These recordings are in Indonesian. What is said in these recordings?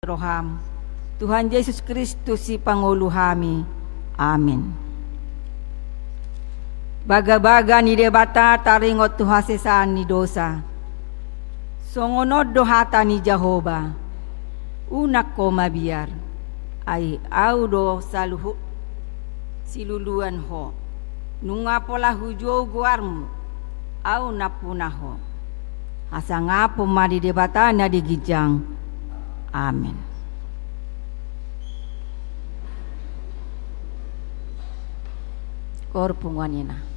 Roham. Tuhan Yesus Kristus si Pangulo kami. Amin. Baga-baga ni debata taringot tuhasesaan ni dosa. Songonod dohata ni Jehovah. Unak ko mabiar. Ay audo saluhu siluluan ho. Nunga pola hujo guarmu. Au napunaho. Asa ngapo madi debata na digijang. Amin. Korpunganina.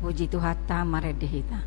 Puji Tuhan maredehita.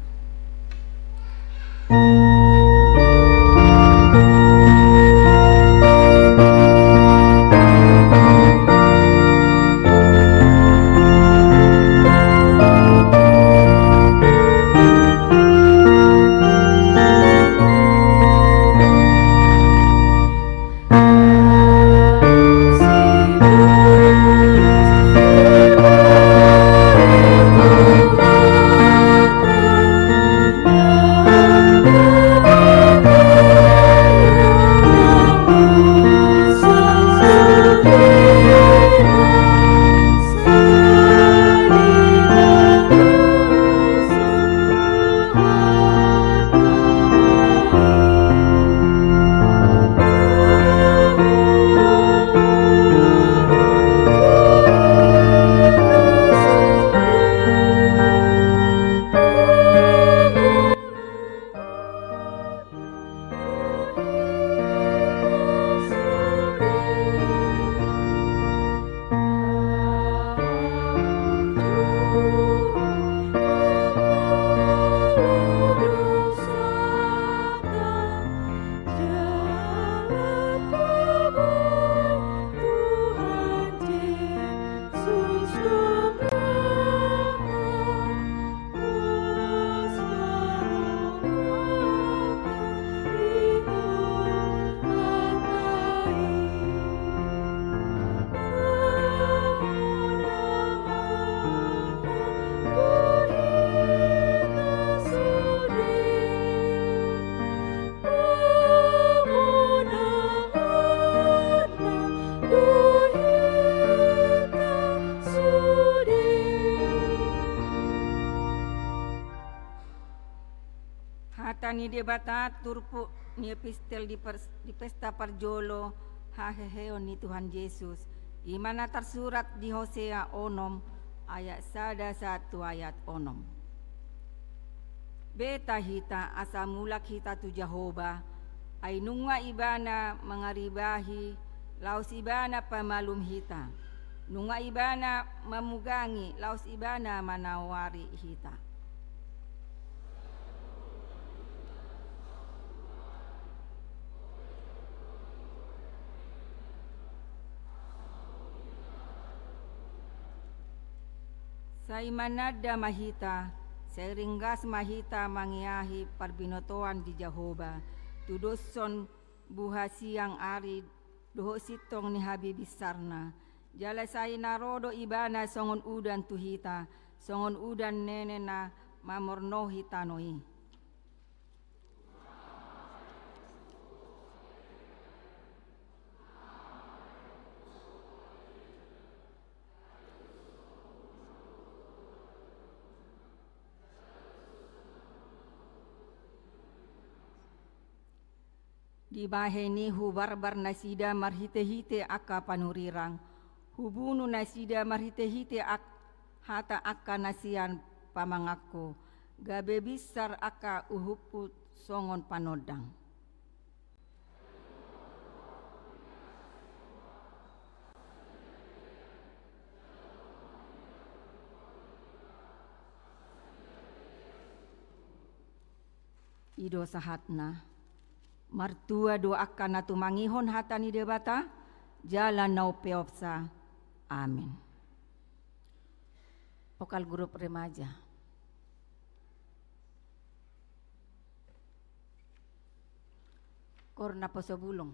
Hatani debata turpu ni epistel di pesta parjolo haheheo ni Tuhan Yesus. Imana tersurat di Hosea onom ayat 1 ayat onom. Beta hita asa mulak hita tu Jehovah ay nunga ibana mengaribahi laus ibana pamalum hita. Nunga ibana memugangi laus ibana manawari hita. Saimanada mahita, seiringgas mahita mangiahi parbinotoan di Jehovah, tudoson buha siang ari doho sitong ni habibisarna, jala sai narodo ibana songon udan tuhita, songon udan nenena mamornohi tanoi. Di baheni hu barbar nasida marhite-hite akka panurirang. Hubunu nasida marhite-hite hata akka nasian pamangako. Gabe bisar akka uhuput songon panodang. Ido sahatna. Martua doakan natu mangihon hatani debata jalan nau peopsa. Amin. Pokal grup remaja. Korna posobulong.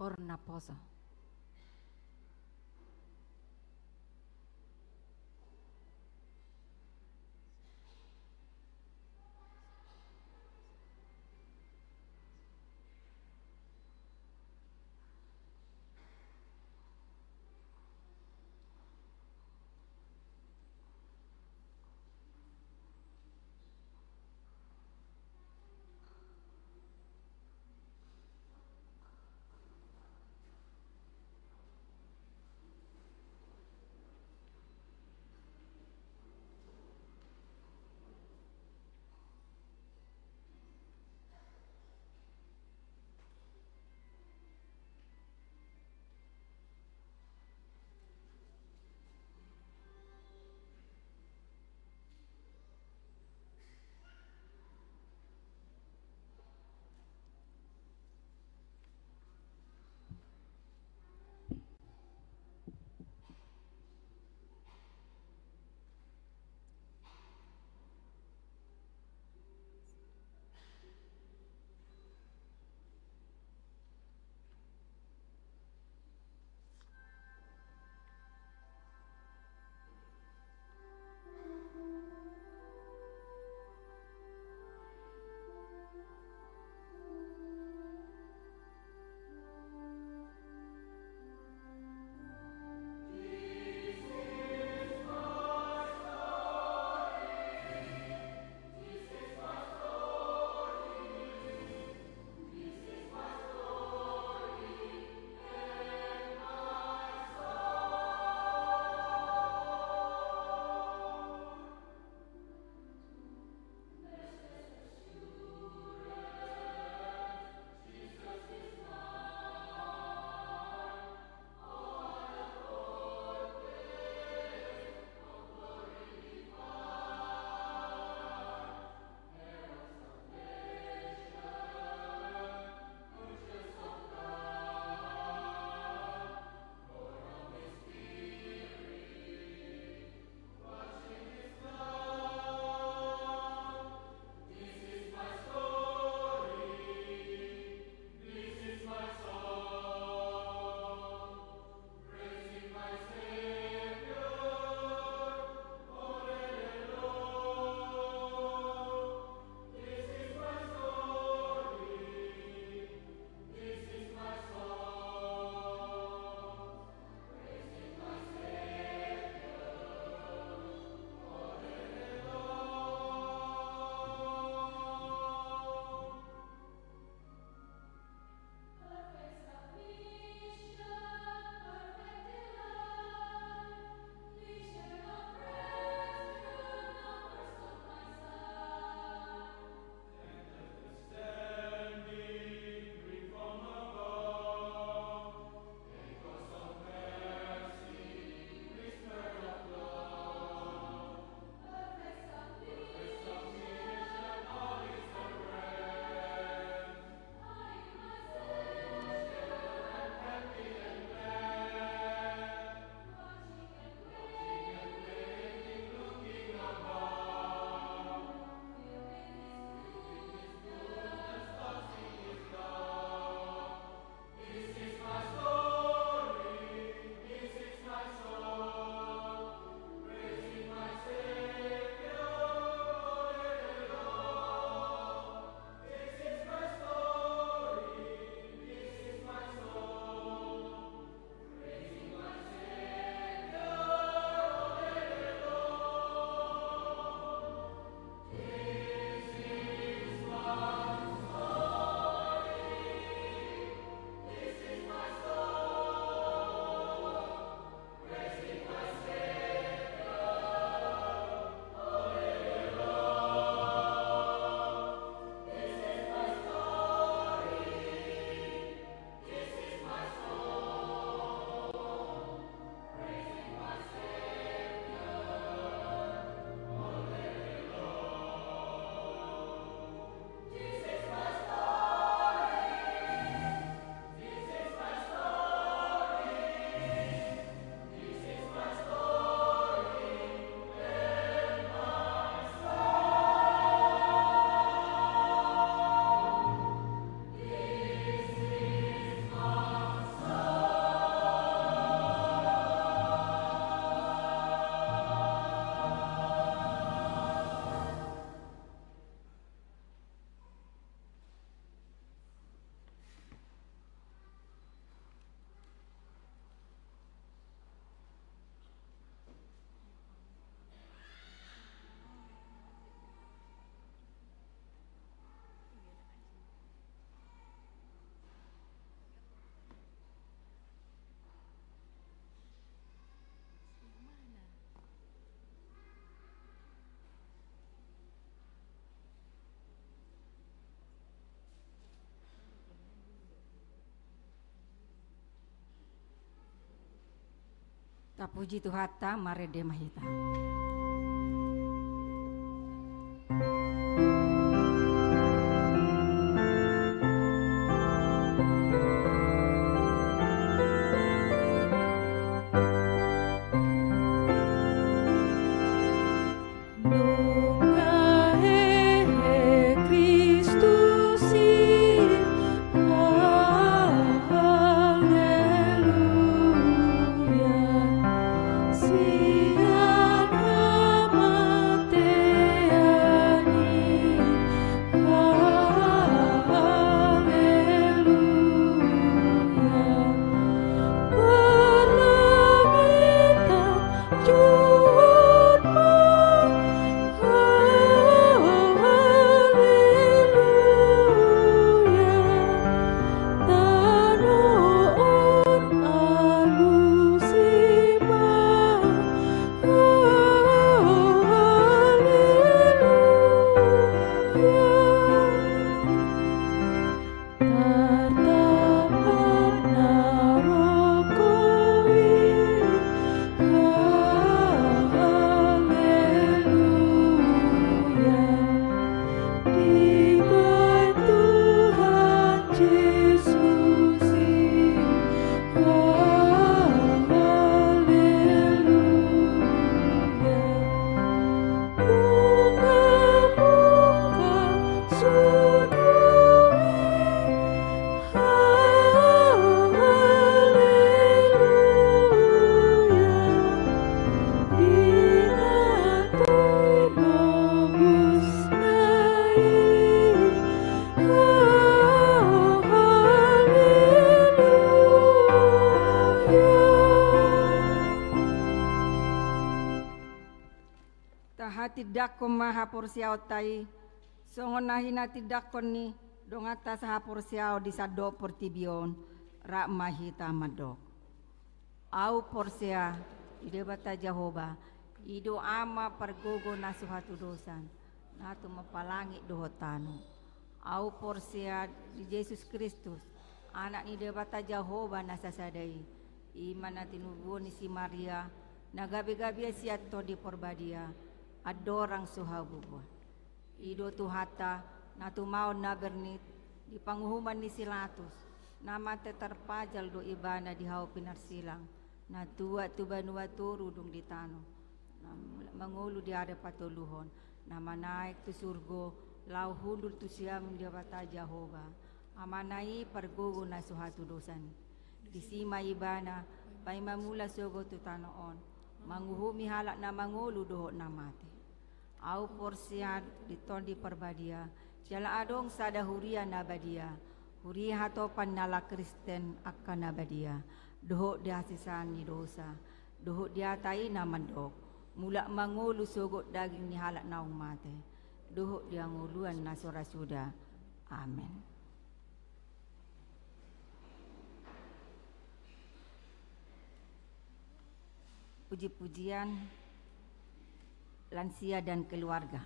Horna poso. Tapuji Tuhata marede mahita. Tidak maha porsiao tai songon nahina tidak koni dongata saha porsiao di sado portibion rak mahita madok au porsia ide bata Jehovah ido ama pergogo nasuhatu dosan natu mapalangi dohotano au porsia di Yesus Kristus anak ni bata Jehovah nasasadai iman tinubuon ni si Maria nagabi-gabi siato di porbadia adorang suhabubuan ido tuhata natumau na bernit di panghuman ni silatus nama terpajal do ibana di hau pinarsilang na tua tubanua turu dung di tano mangulu di ada patuluhon nama naik tu surgo lau hundul tu siam dia bata Jehovah amanai pergogo na suhatu dosan di sima ibana pai mamula sogo tu tanoon manguhumi halak na mangulu doho na mati au porsiad ditondi perbadia jala adong sada huria nabadia huria hatopan nala Kristen akan nabadia doho dia sisan ni dosa doho dia tai namandok mulak mangulu sogot daging ni halak naung mate doho dia nguluan nasora suda amin. Puji-pujian lansia dan keluarga.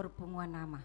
Dr. Pungwanama.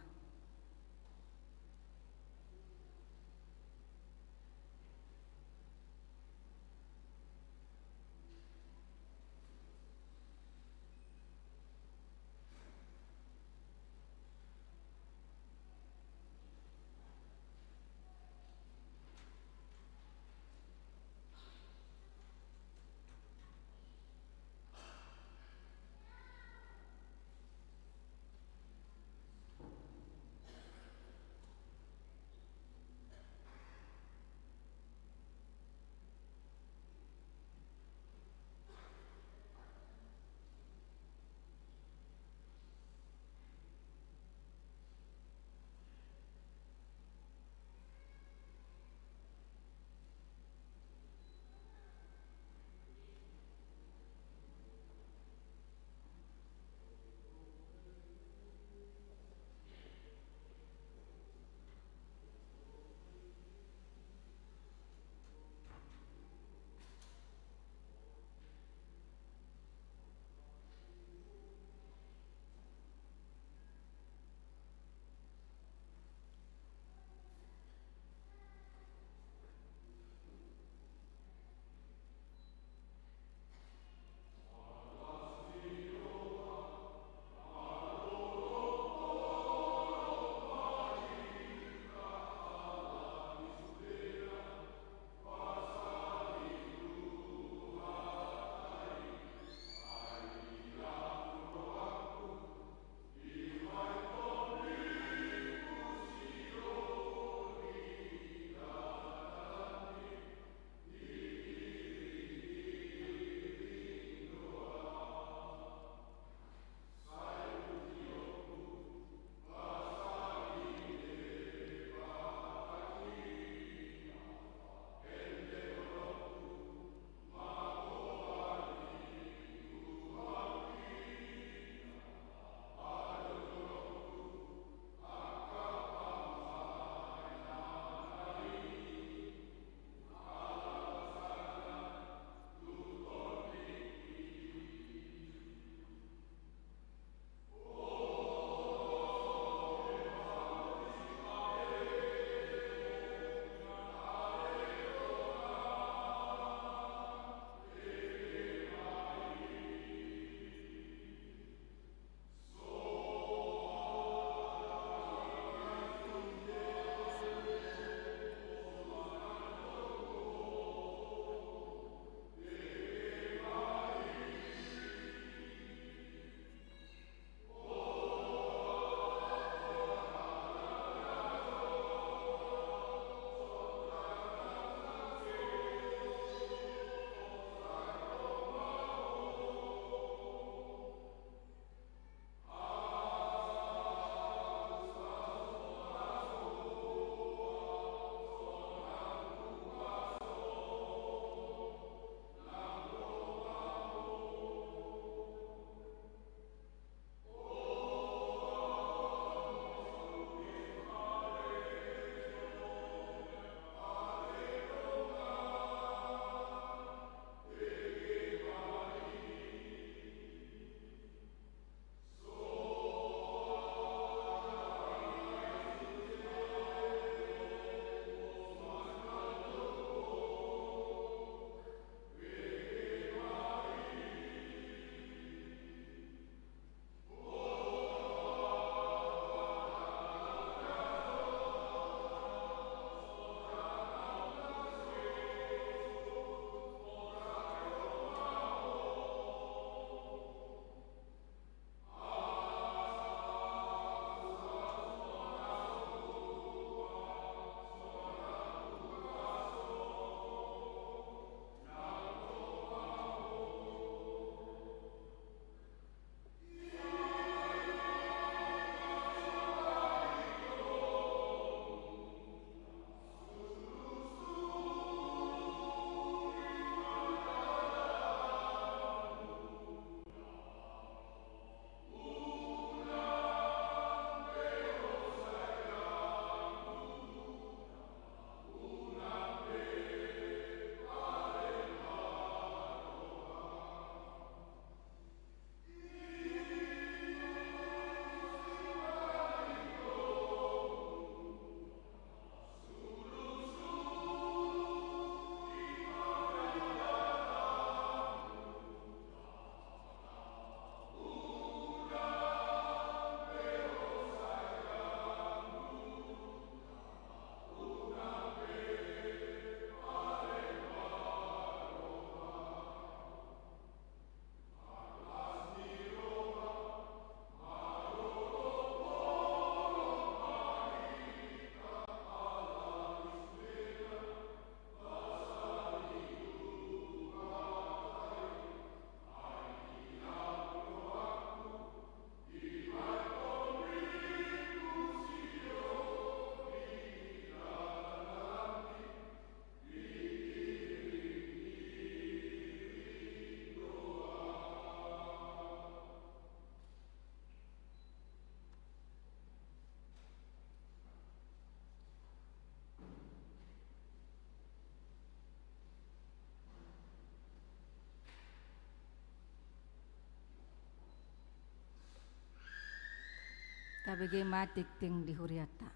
Tabege matik ting di huriata.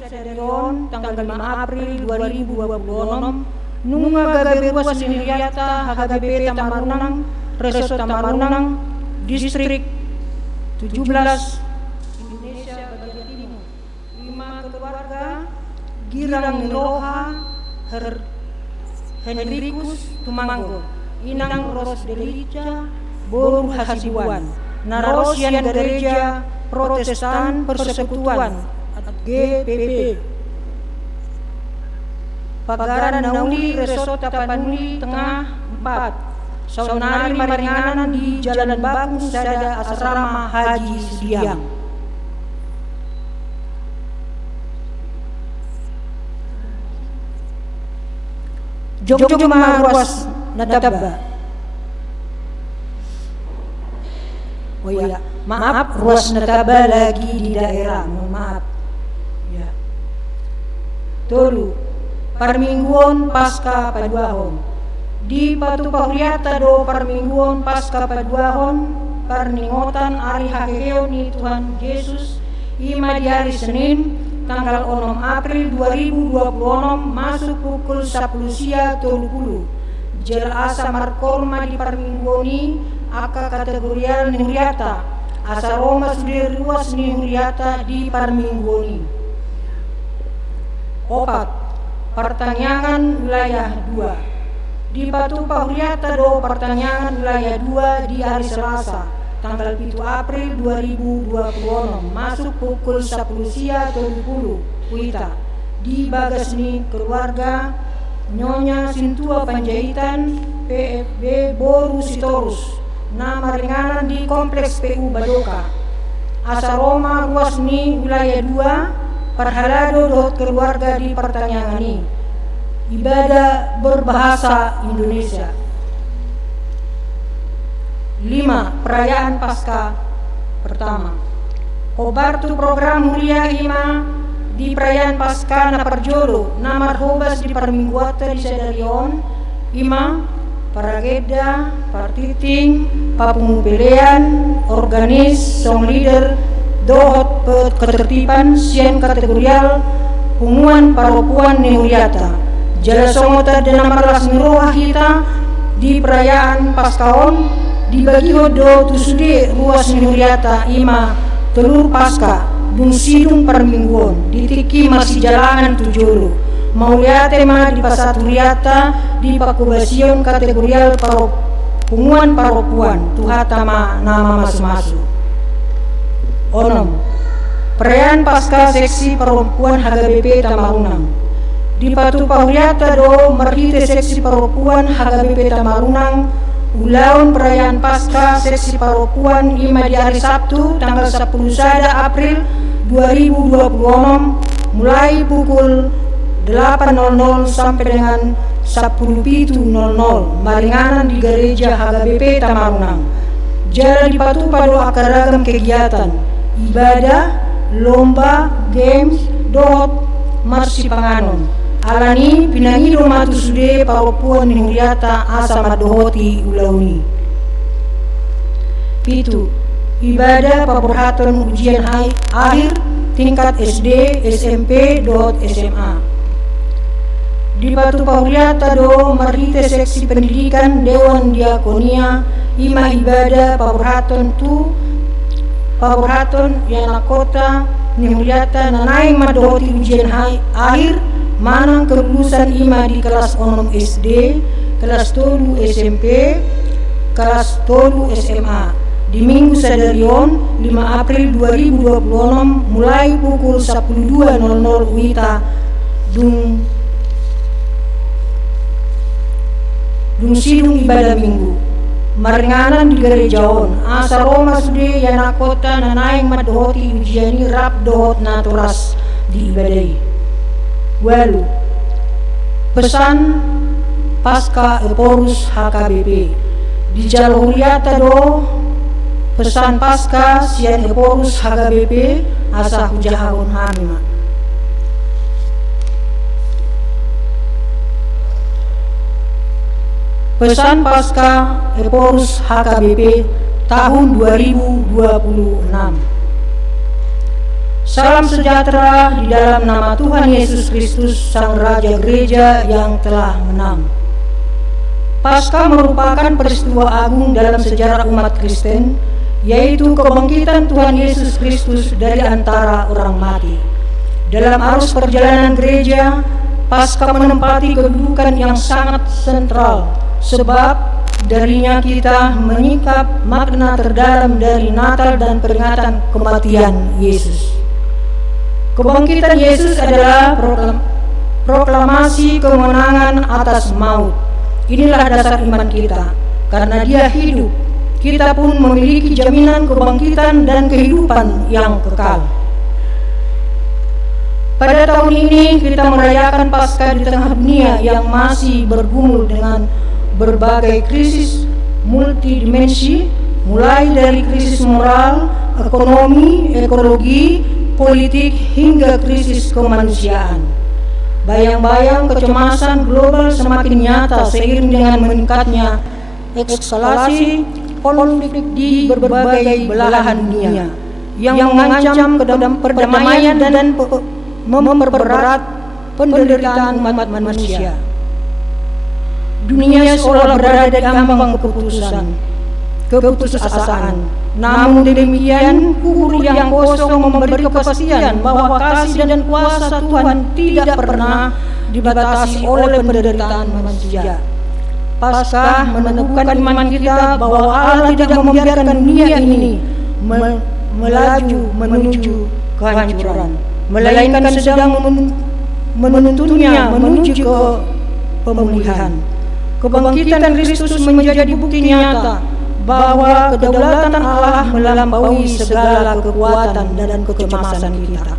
Sadarion tanggal 5 April 2026 nunga gagaberuas siniriata HGBP Tamarunang Resort Tamarunang Distrik 17 Indonesia bagian timur. 5 keluarga Girang Niroha Henrikus Tumanggo Inang Ros Delica Boru Hasibuan Narosian Gereja Protestan Persekutuan GPP Pagaran Nauli Resort Tapanuli Tengah 4 Saunari Maringanan di Jalan Bagus Sada Asrama Haji Sudiang. Jogjoma Ruas Nataba. Oh iya, maaf, Ruas Nataba lagi di daerah, mohon maaf. Ya. Tolu, Parmingguon Pasca Paduahon. Di Patu Pahuriata do Parmingguon Pasca Paduahon, Parningotan Ari Hakeheo ni Tuhan Yesus, ima di hari Senin, tanggal 6 April 2026 masuk pukul 10 siang 30. Jel asa markorma di Parmingguoni aka kategorial Nihuriata asa Roma sudir ruas Nihuriata di Parmingguoni. 4. Pertanyaan wilayah 2 di Batu Pahuriata do pertanyaan wilayah 2 di hari Selasa tanggal 7 April 2026 masuk pukul 10 siang 30 Kuita di Bagasni keluarga Nyonya Sintua Panjaitan PFB Boru Sitorus. Nama ringanan di Kompleks PU Badoka. Asa Roma ruas ni wilayah 2 perhalado dohot keluarga di pertanyaan ini. Ibadah berbahasa Indonesia. 5. Perayaan Paskah pertama. Obartu program mulia ima di perayaan Paskah na Parjolo namar hobas di Parmingguata di Sadarion ima Parageda, Partiting, Papumupelean, Organis, Song Leader, Dohot Ketertiban, Sien Kategorial, Punguan Paropuan Nihuriata, Jala Songota dan Namaras Niroha Hita di perayaan Paskaon, dibagi hodo tusude ruas Nihuriata ima telur Paska, Bung Sidung Parmingguon, ditiki masih jalangan tujulu. Mauliate ma di Pasaturiata di Pakubasion kategorial punguan paropuan tuhatama nama masu-masu. 6. Perayaan Pasca seksi perempuan HGBP Tamarunang di Patu Pahuriata do merhite seksi perempuan HGBP Tamarunang ulaun perayaan Pasca seksi perempuan ima di hari Sabtu tanggal 10 April 2026 mulai pukul 8.00 sampai dengan 10.00 maringanan di gereja HGBP Tamarunang. Jala di Patu Padu akaragam kegiatan ibadah, lomba, games, dohot, marsi panganon. Alani pinangido matu sude paropuan Nihuriata asa madohoti ulauni. 7. Ibadah paburhaton ujian akhir tingkat SD, SMP, SMA. Di Batu Pahuriata do merhite seksi pendidikan Dewan Diakonia ima ibadah paburhaton Yanakota Nihuliata nanaing madoti ujian akhir manang kelulusan ima di kelas 6 SD, kelas 7 SMP, kelas 7 SMA di Minggu Sadarion 5 April 2026 mulai pukul 12.00 WITA dung sidung ibadah minggu marenganan di gerejaon asa Roma sude yana kota nanaing madhoti ujiani rap dohot naturas di ibadai walu pesan pasca Eporus HKBP di Jaluriata do pesan pasca sian Eporus HKBP asa hujahun hamima pesan pasca Eporus HKBP tahun 2026. Salam sejahtera di dalam nama Tuhan Yesus Kristus Sang Raja Gereja yang telah menang. Pasca merupakan peristiwa agung dalam sejarah umat Kristen, yaitu kebangkitan Tuhan Yesus Kristus dari antara orang mati. Dalam arus perjalanan gereja, pasca menempati kedudukan yang sangat sentral, sebab darinya kita menyikap makna terdalam dari Natal dan peringatan kematian Yesus. Kebangkitan Yesus adalah proklamasi kemenangan atas maut. Inilah dasar iman kita. Karena Dia hidup, kita pun memiliki jaminan kebangkitan dan kehidupan yang kekal. Pada tahun ini kita merayakan Paskah di tengah dunia yang masih bergumul dengan berbagai krisis multidimensi, mulai dari krisis moral, ekonomi, ekologi, politik, hingga krisis kemanusiaan. Bayang-bayang kecemasan global semakin nyata seiring dengan meningkatnya eskalasi konflik di berbagai belahan dunia yang mengancam perdamaian dan memperberat penderitaan umat manusia. Dunia seolah berada di ambang keputusasaan. Namun demikian, kubur yang kosong memberi kepastian bahwa kasih dan kuasa Tuhan tidak pernah dibatasi oleh penderitaan manusia. Paskah meneguhkan iman kita bahwa Allah tidak membiarkan dunia ini melaju menuju kehancuran, melainkan sedang menuntunnya menuju ke pemulihan. Kebangkitan Kristus menjadi bukti nyata bahwa kedaulatan Allah melampaui segala kekuatan dan kecemasan kita.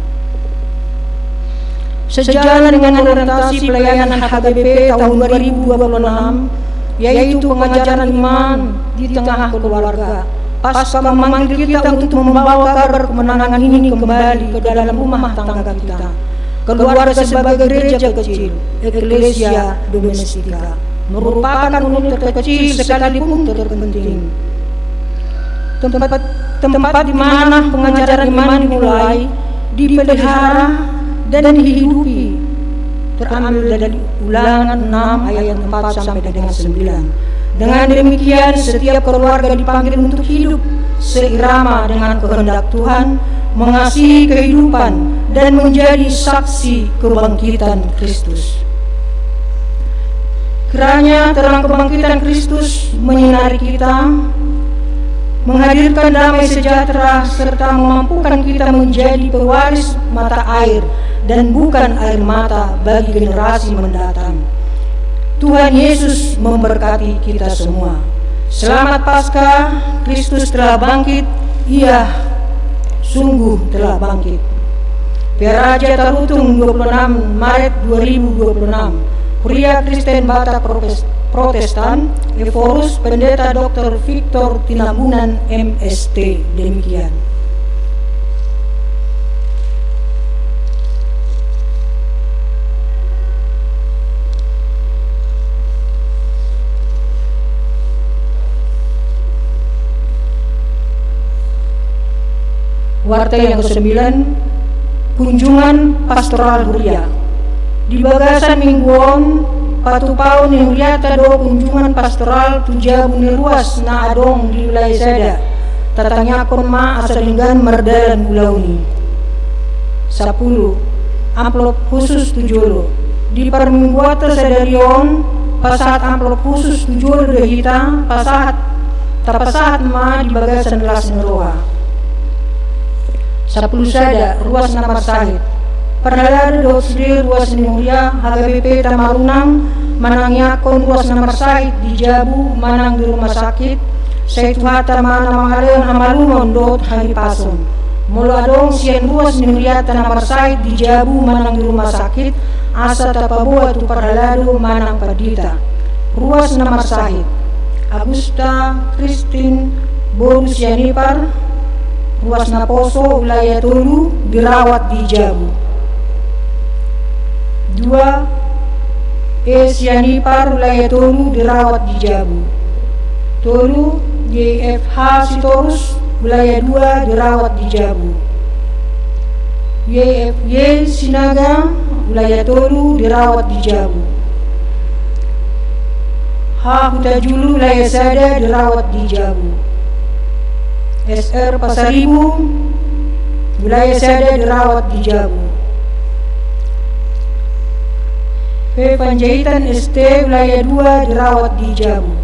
Sejalan dengan orientasi pelayanan HKBP tahun 2026, yaitu pengajaran iman di tengah keluarga, pasca memanggil kita untuk membawa kabar kemenangan ini kembali ke dalam rumah tangga kita. Keluarga sebagai gereja kecil, Ecclesia Domestica, merupakan unit terkecil sekalipun terpenting. Tempat di mana pengajaran iman dimulai, dipelihara dan dihidupi. Terambil dari Ulangan 6 ayat 4 sampai dengan 9. Dengan demikian, setiap keluarga dipanggil untuk hidup seirama dengan kehendak Tuhan, mengasihi kehidupan dan menjadi saksi kebangkitan Kristus. Kiranya terang kebangkitan Kristus menyinari kita, menghadirkan damai sejahtera, serta memampukan kita menjadi pewaris mata air dan bukan air mata bagi generasi mendatang. Tuhan Yesus memberkati kita semua. Selamat Paskah, Kristus telah bangkit, Ia sungguh telah bangkit. Raja Tarutung 26 Maret 2026. Pria Kristen Batak Protestan, Eporus Pendeta Dr. Victor Tinambunan MST. Demikian. Warta yang ke-9, kunjungan pastoral Huria. Di bagasan mingguon, patupaon yang liata do kunjungan pastoral tuja buni ruas na adong di wilayah Sada. Tatanya kon ma asalinggan merdalan ulauni. 10. Amplop khusus tujolo. Di permingguata sedarion pasahat amplop khusus tujolo dehita pasahat ma di bagasan kelas neroha. 10 sada ruas namar sahit. Perhalada dosri ruas Muria HGBP Tamarunang manangyakon ruas namar sahit di Jabu manang di rumah sakit Saituhata mana mangaleon amalumon dot hari pason. Mula dong sian ruas Muria namar sahit di Jabu manang di rumah sakit asa tapabuat tu perhalado manang padita. Ruas namar sahit. Agusta Christine Borus Yanipar ruas Naposo wilayah Tolu dirawat di Jabu. 2. Yanipar wilayah Tolu dirawat di Jabu. Tolu YFH Sitorus wilayah 2 dirawat di Jabu. YFY Sinaga wilayah Tolu dirawat di Jabu. H Hutajulu wilayah Sada dirawat di Jabu. SR Pasaribu wilayah Sada dirawat di Jabu. P Panjaitan ST wilayah 2 dirawat di Jabu.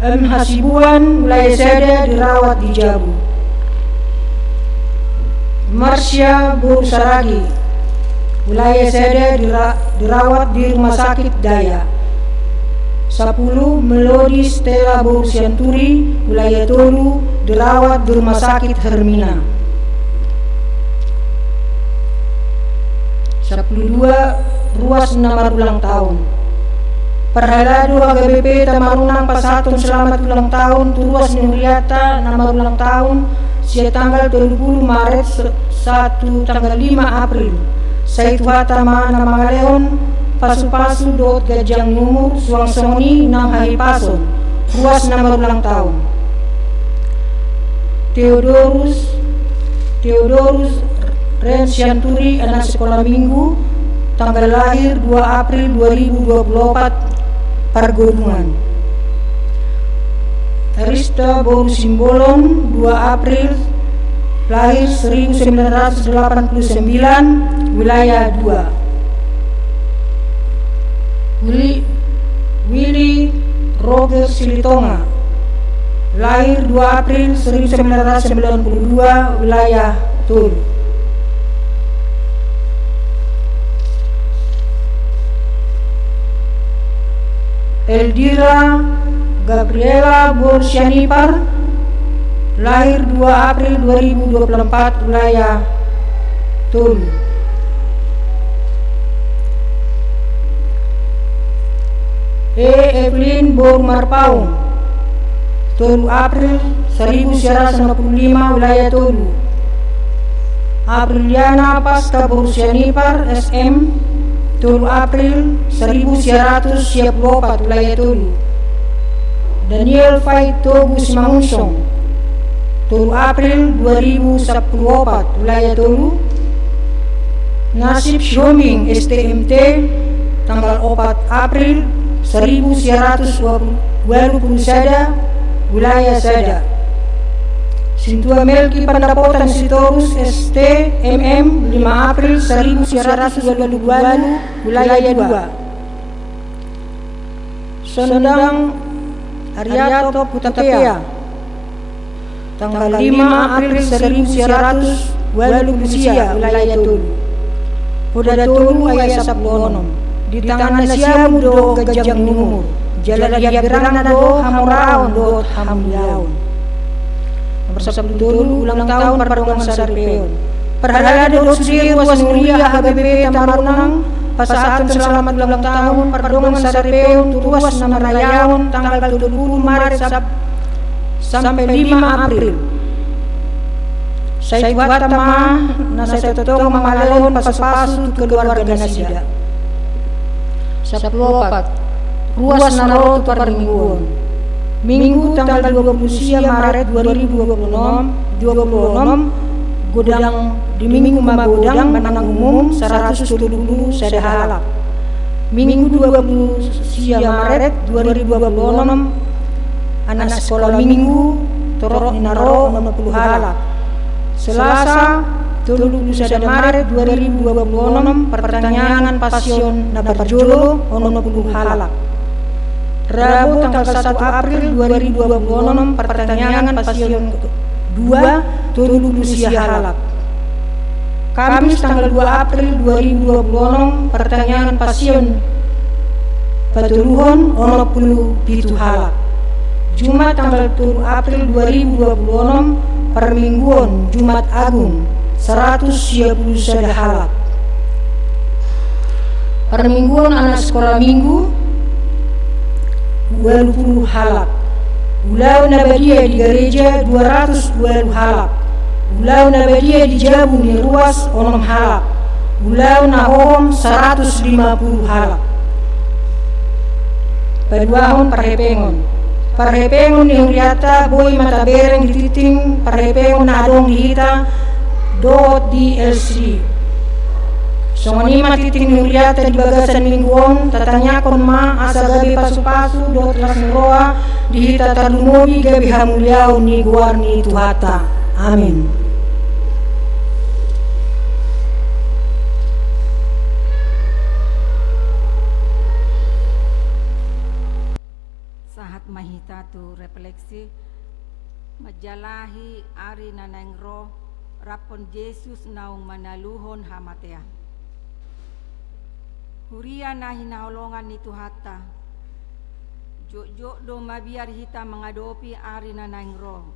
M Hasibuan wilayah Sada dirawat di Jabu. Marsya Burusaragi wilayah Sada dirawat di Rumah Sakit Daya. 10. Melodi Stella Borusianturi wilayah Tolu dirawat di Rumah Sakit Hermina. 12. Ruas namar ulang tahun. Perhalado HGBP Tamarunang Pasatun selamat ulang tahun tu ruas Nuriata namar ulang tahun sia tanggal 20 Maret 1 tanggal 5 April. Saituhata mana mangaleon pasu-pasu dot gajang numur suang songoni 6 hari pason. Ruas namar ulang tahun. Theodorus Rensianturi anak sekolah minggu tanggal lahir 2 April 2024 Pargodungan. Arista Borusimbolon 2 April lahir 1989 wilayah 2. Willy Roger Silitonga lahir 2 April 1992 wilayah Tolu. Eldira Gabriela Borsianipar lahir 2 April 2024 wilayah Tolu. Evelyn Bormarpaung 7 April 1955 wilayah Tolu. Apriliana Pasca Borsianipar SM 7 April 1924 wilayah Tolu. Daniel Faito Gusmangunsong 7 April 2014 wilayah Tolu. Nasib Syoming STMT tanggal 4 April 1920 Sada wilayah Sada. Sintua Melki Pandapotan Sitorus ST MM 5 April 1922 wilayah 2. Sondang Ariato Putapea tanggal 5 April 1920 wilayah Tolu. Poda Tolu ayah Sablonom di tangan nasiamu do gajang numur jalan gerana do hamuraon do hamliaon. Nomor 10 Tolu ulang tahun Pardongan Saripeon. Perhalado do sudiri ruas Muria HGBP Tamarunang pasatun selamat ulang tahun Pardongan Saripeon ruas Namarayaon tanggal 20 Maret sampai 5 April. Saya buat tamah nasa totong mangalon pasu-pasu keluarga nasida. 14 ruas Naro Parmingguon. Minggu tanggal 20 Maret 2026 godang di Minggu Magodang Menang Umum 170 Sadahalap. Minggu 20 Maret 2026 anak sekolah Minggu Torok Ninaro 60 Halap. Selasa 30 Maret 2026 pertanyaan pasion na Barjolo ono puluh halak. Rabu tanggal 1 April 2026 pertanyaan pasion 2 30 halak. Kamis tanggal 2 April 2026 pertanyaan pasion Patuluhon ono puluh pitu halak. Jumat tanggal 7 April 2026 Permingguan Jumat Agung 121 halak. Permingguan anak sekolah minggu 20 halak. Ulau nabadia di gereja 220 halak. Ulau nabadia di Jabu ni ruas 6 halak. Ulau nahohom 150 halak. Paduahon parhepengon. Parhepengon ni huriata boy mata bereng di titing parhepengon na adong dihita .dlc. Songonima titing ni huriata di bagasan mingguon tatanyakon ma asa gabi pasu-pasu .lasngroa dihita talumobi gabi hamuliao ni guarni tuhata. Amin. Mahita tu refleksi majalahi ari nanengro rapon Yesus naung manaluhon hamatea. Huria na hinaolongan ni Tuhata. Jok do mabiar hita mengadopi ari nanengro.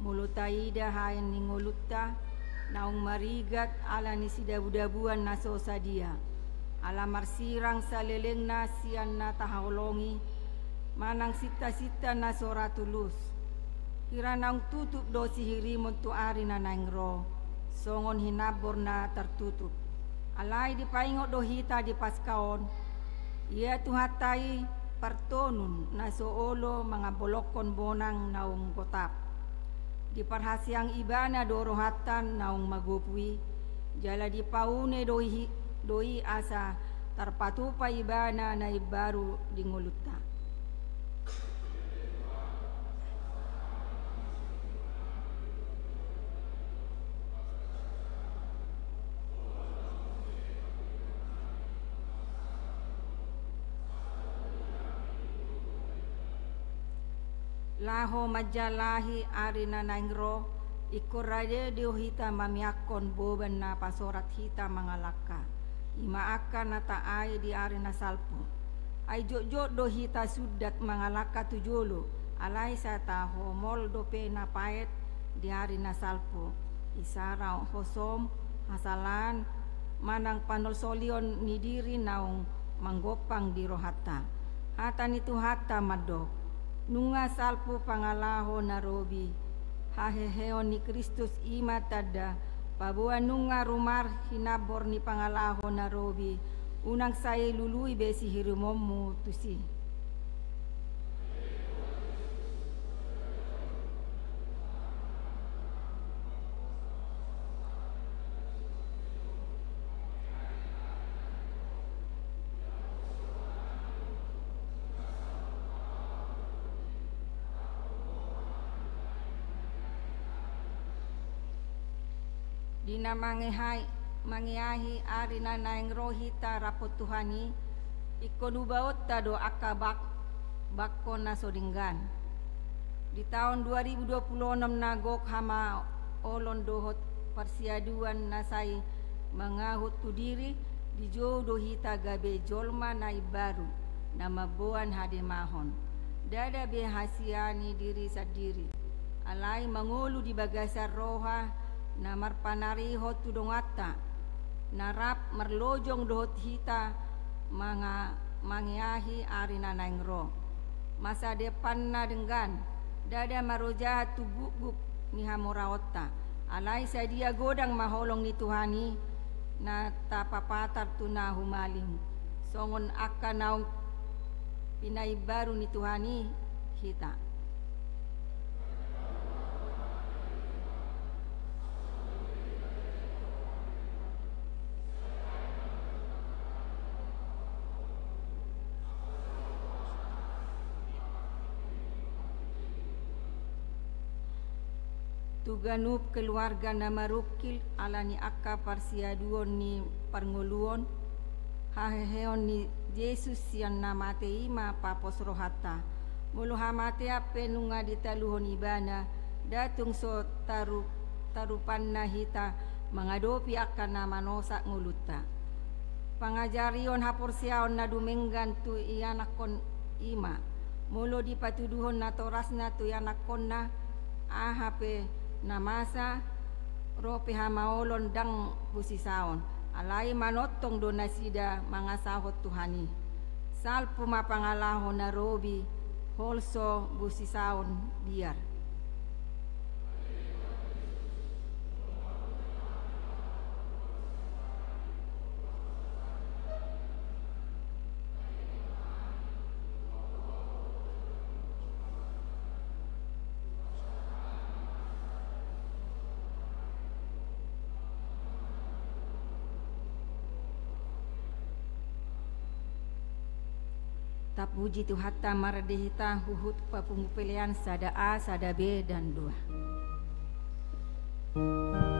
Mulutaida hayan ningolutta naung marigat ala ni sidabu-dabuan na sosadia. Ala marsirang saleleng na sian na tahaolongi manang sita-sita na sora tulus. Hiranang tutup do si hirimon tu ari na naingro. Songon hinabor na tertutup. Alay di paingot do hita di paskaon. Ia tuhatai partonun na soolo mga bolokon bonang naung kotap. Di parhasyang ibana do rohatan naung magupui. Jala di paune doi asa tarpatupa ibana na ibaru di ngulutta. Laho majalahi ari na naingro ikurade diohita mamiakon boban na pasorat hita mangalaka imaaka na taay di ari na salpo ay jojo do hita sudat mangalaka tujolo alay sa taho mol do pe na paet di ari na salpo isara hosom hasalan manang panolsolion ni diri naung manggopang di rohata hata ni tuhata madok nunga salpo pangalaho na robi haheheon ni Kristus ima tada pabuan nunga rumar hinabor ni pangalaho na robi unang say lului besi hirumommu tusi. Dina mangiahi ari na naingro hita rapot Tuhani ikonubaot tado akabak bakko na sodinggan. Di tahun 2026 nagok hama olon dohot persiaduan na say mangahut tu diri di jodo hita gabe jolma na ibaru na mabuan hademahon. Dada behasiani diri sadiri alay mangulu di bagasar roha na marpanariho tudongata narap marlojong dohot hita mga mangiahi ari na naingro masa depan na denggan dada marojahat tubuk ni hamoraota alay sa dia godang maholong ni Tuhani na tapapatar tuna humalim songon akka naung pinaibaru ni Tuhani hita. Tuganup keluarga nama rukil alani akka parsiaduon ni parngoluon haheheon ni Yesus yang namate ima papos rohata mulu hamate ape nunga ditaluhon ibana datung so tarupan nahita mengadopi akan nama nosak nguluta pangajarion hapursiaon na dumenggan tu ianakon ima mulu dipatuduhon na torasna tu ianakon na ahape namasa rope hamaolon dang busisaon alai manotong donasida mangasahot Tuhani salpu mapangalahon na robi holso busisaon biar Puji Tuhata maradehita huhut papungupelean sada A, sada B, dan 2. Oh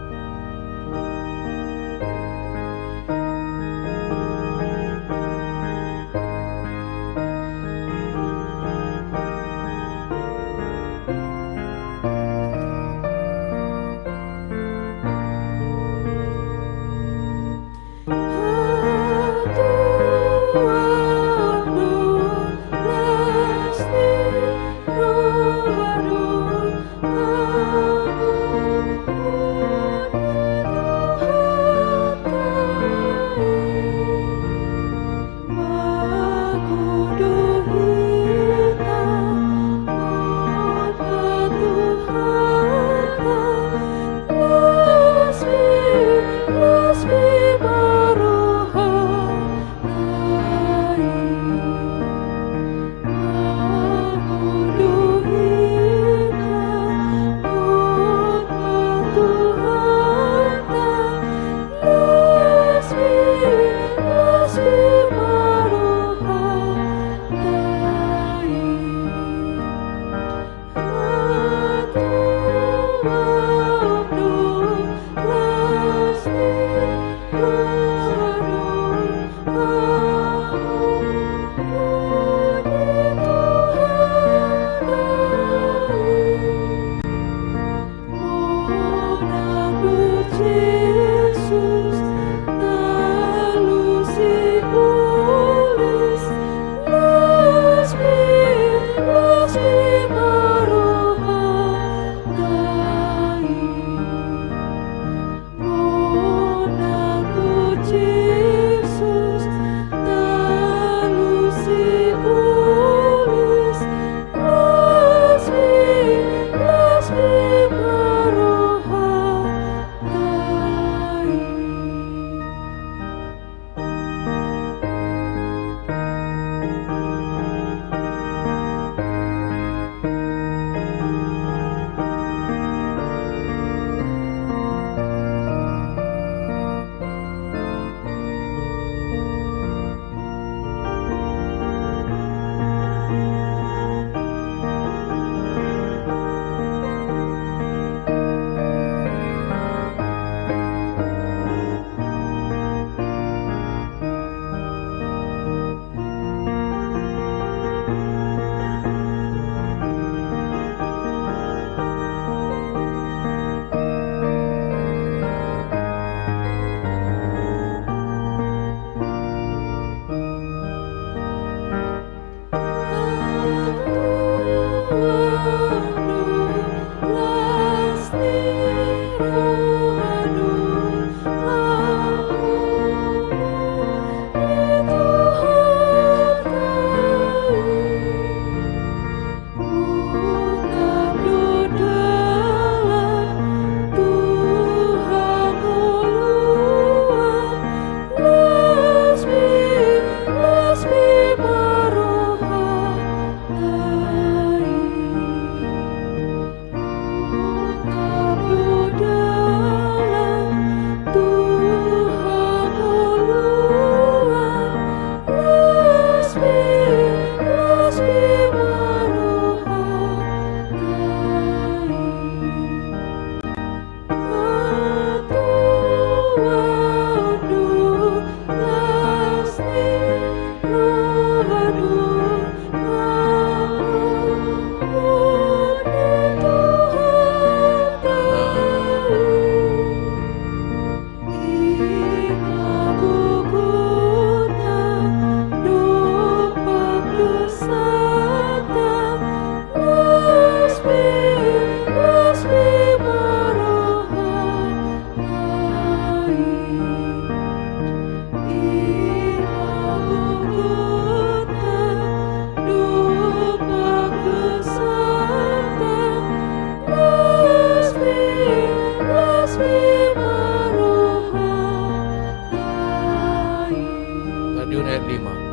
5.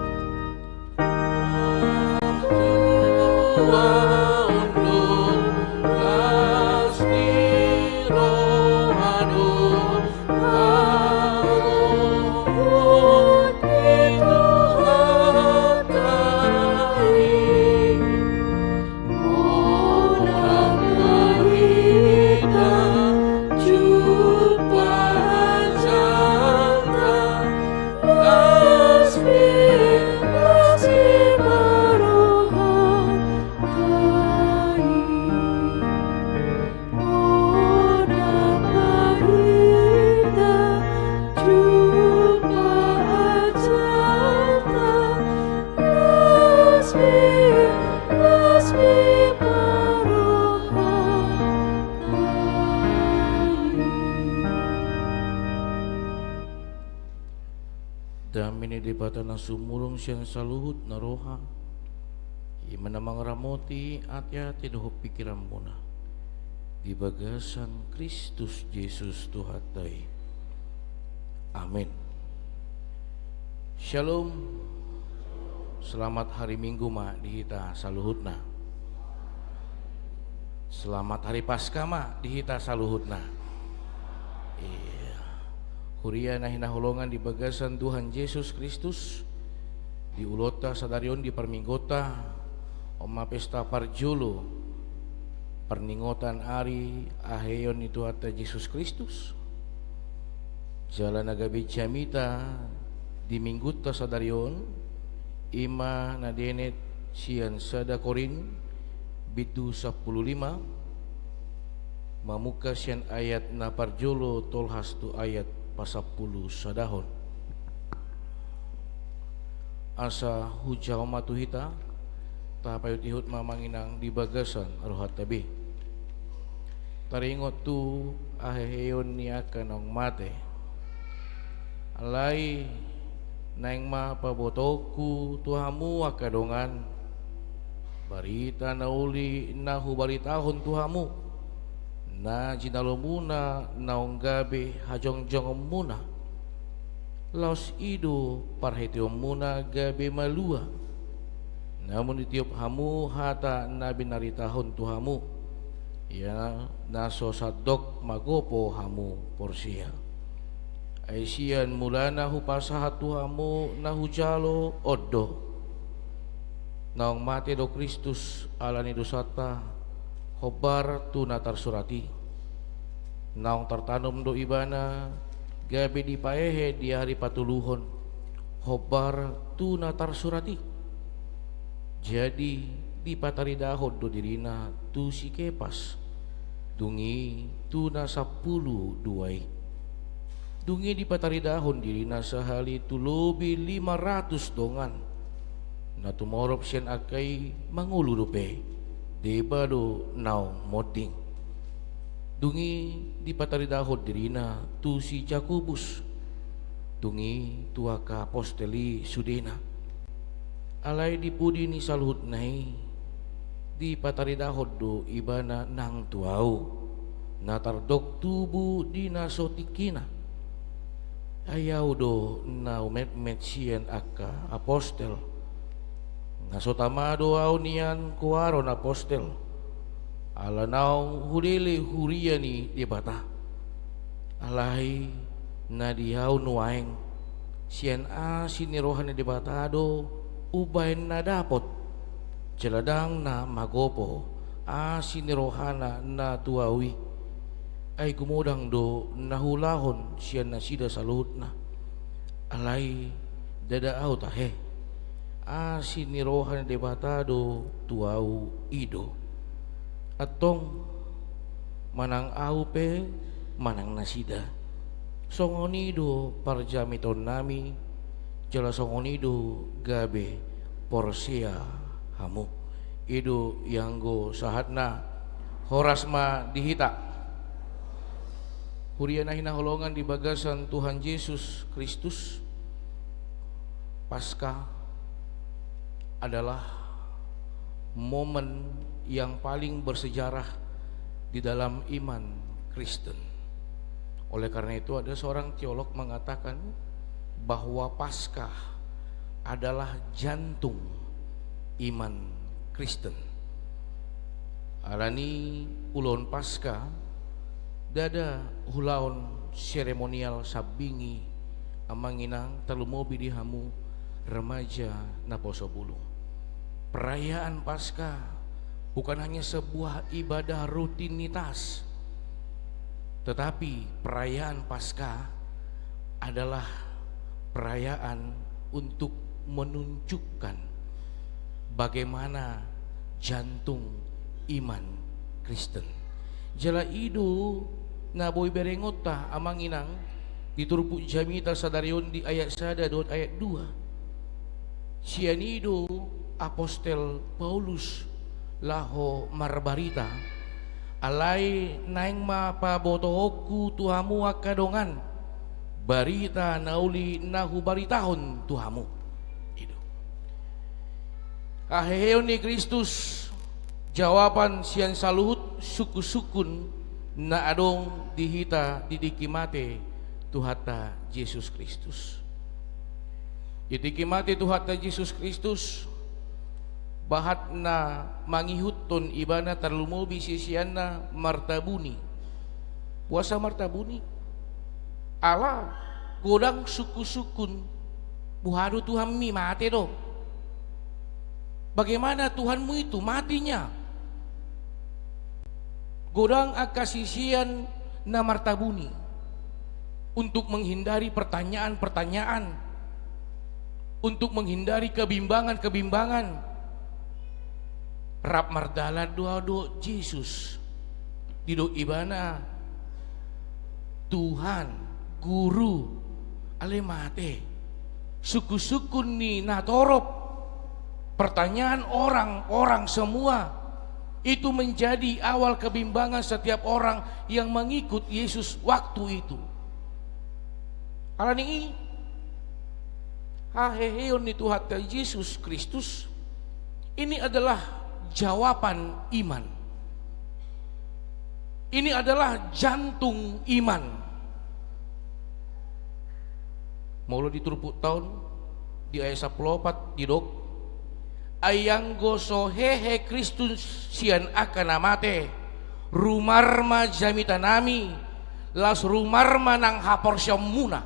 Damini di batana sumurung siang saluhut naroha imanamang ramoti ati-ati doho pikiran muna di bagasan Kristus Yesus Tuhatai. Amin. Shalom. Selamat hari Minggu ma dihita saluhutna. Selamat hari Paskah ma dihita saluhutna. Huria nahina holongan di bagasan Tuhan Yesus Kristus di ulota sadarion di perminggota oma pesta parjolo perningotan ari aheyon itu ata Yesus Kristus jalan agabe jamita di mingguta sadarion ima nadenet sian sada Korin bitu 15 mamuka sian ayat na parjolo tolhas tu ayat pasapuluh sadahon asa hujau matuhita tapayut ihut mamanginang di bagasan aruhat tabi taringot tu aheheyon niya kanong mate alay naing mapabotoku tuhamu akadongan barita na uli na hubaritahon tuhamu na jinalo muna naong gabi hajongjong muna laos ido parhetio muna gabi malua namun itiup hamu hata na binaritahon tuhamu ya naso sadok magopo hamu porsia ay siyan mula na hupasahat tuhamu na hujalo oddo naong mati do Kristus alani dosata hobar tu natar surati naong tartanum do ibana gabi di paehe di hari patuluhon hobar tu natar surati jadi di patari dahod do dirina tu si kepas dungi tu na 10 duai dungi di patari dahon dirina sahali tu lobi 500 dongan na tumorop siyan akay mangulurupe deba do naong moding dungi di patari dahod dirina tu si Jakobus dungi tua ka aposteli sudena alay di pudi ni saluhut nai di patari dahod do ibana nang tuau natardok tubu di nasotikina ayaw do na umet-met siyan aka apostel nasotamado aw niyan kuaron apostel alanaw hulili huriyani di bata alay na dihaw nuaeng siyan sinirohan di batado ubayin na dapot jaladang na magopo sinirohana na tuawi ay kumudang do nahulahon siyan na sida sa luhut na alay dadaaw tahe sinirohan de batado tuau ido atong manang aupe manang nasida songonido parjamiton nami jala songonido gabe porsia hamu ido yanggo sahatna horasma dihita huriana hinaholongan di bagasan Tuhan Yesus Kristus Paskah adalah momen yang paling bersejarah di dalam iman Kristen. Oleh karena itu ada seorang teolog mengatakan bahwa Paskah adalah jantung iman Kristen. Alani ulon pasca dada hulaon seremonial sabingi amanginang talumobi di hamu remaja na poso bulu. Perayaan pasca bukan hanya sebuah ibadah rutinitas, tetapi perayaan pasca adalah perayaan untuk menunjukkan bagaimana jantung iman Kristen. Jala idu na boy berengota amang inang diturupuk jamita sadarion di ayat 1 dot ayat 2. Sianido apostel Paulus laho marbarita alai naing mapabotohoku tuhamu akadongan barita nauli nahu baritahon tuhamu itu aheheo ni Kristus jawaban sian saluhut suku-sukun na adong dihita didikimate tuhata Yesus Kristus. Didikimate tuhata Yesus Kristus bahat na mangihuton ibana tarlumobi sisiana martabuni. Puasa martabuni ala godang suku-sukun buhadu Tuhan mi mate do. Bagaimana Tuhanmu itu matinya? Godang akasisian na martabuni untuk menghindari pertanyaan-pertanyaan, untuk menghindari kebimbangan-kebimbangan. Rap mardala doa Yesus dido ibana Tuhan guru ale mate suku-sukun ni natorop. Pertanyaan orang-orang semua itu menjadi awal kebimbangan setiap orang yang mengikut Yesus waktu itu. Alani haheheon ni tuhata Yesus Kristus ini adalah jawaban iman. Ini adalah jantung iman. Maulah diturupuk tahun di ayat 14 didok ayang goso hehe Kristus sian akan amate rumarma jamita nami las rumarma nang hapor syamuna.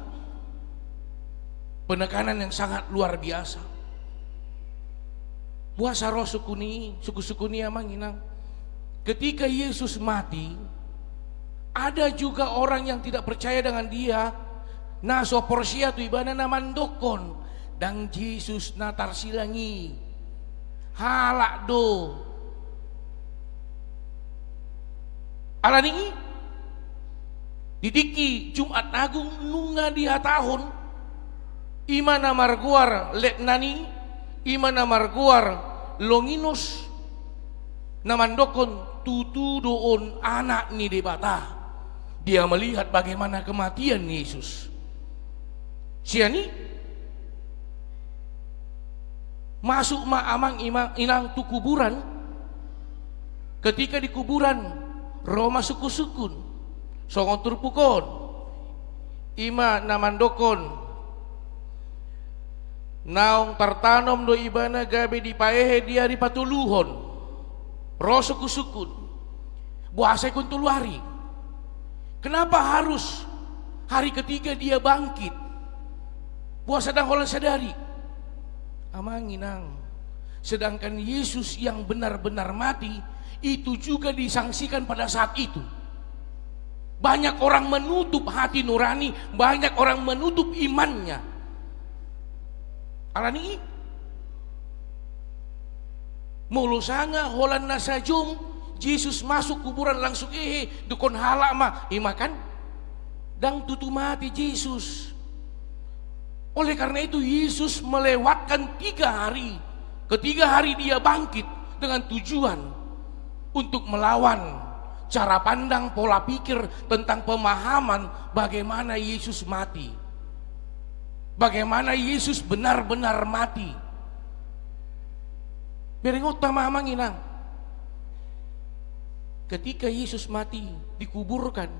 Penekanan yang sangat luar biasa. Puasa roh suku-suku ni amang inang. Ketika Yesus mati, ada juga orang yang tidak percaya dengan dia. Na soporsia tu ibana na mandokon dan Yesus na tarsilangi halak do alani didiki Jumat Agung nunga dia tahun imana marguar letnani imana marguar longinus namandokon tutu doon anak ni debata. Dia melihat bagaimana kematian Yesus. Siani masuk amang inang tu kuburan. Ketika di kuburan Roma suku-sukun songon turpukon ima namandokon naong tartanom do ibana gabe di paehe dia di patuluhon ro suku-sukun buase kun tuluari. Kenapa harus hari ketiga dia bangkit? Buah sedang holan sadari amang inang. Sedangkan Yesus yang benar-benar mati itu juga disangsikan pada saat itu. Banyak orang menutup hati nurani, banyak orang menutup imannya. Alani mulu sanga holan nasajum Yesus masuk kuburan langsung dukon halak mah imakan dan tutu mati Yesus. Oleh karena itu Yesus melewatkan 3 hari. Ketiga hari dia bangkit dengan tujuan untuk melawan cara pandang pola pikir tentang pemahaman bagaimana Yesus mati. Bagaimana Yesus benar-benar mati. Beringot tamamang inang. Ketika Yesus mati dikuburkan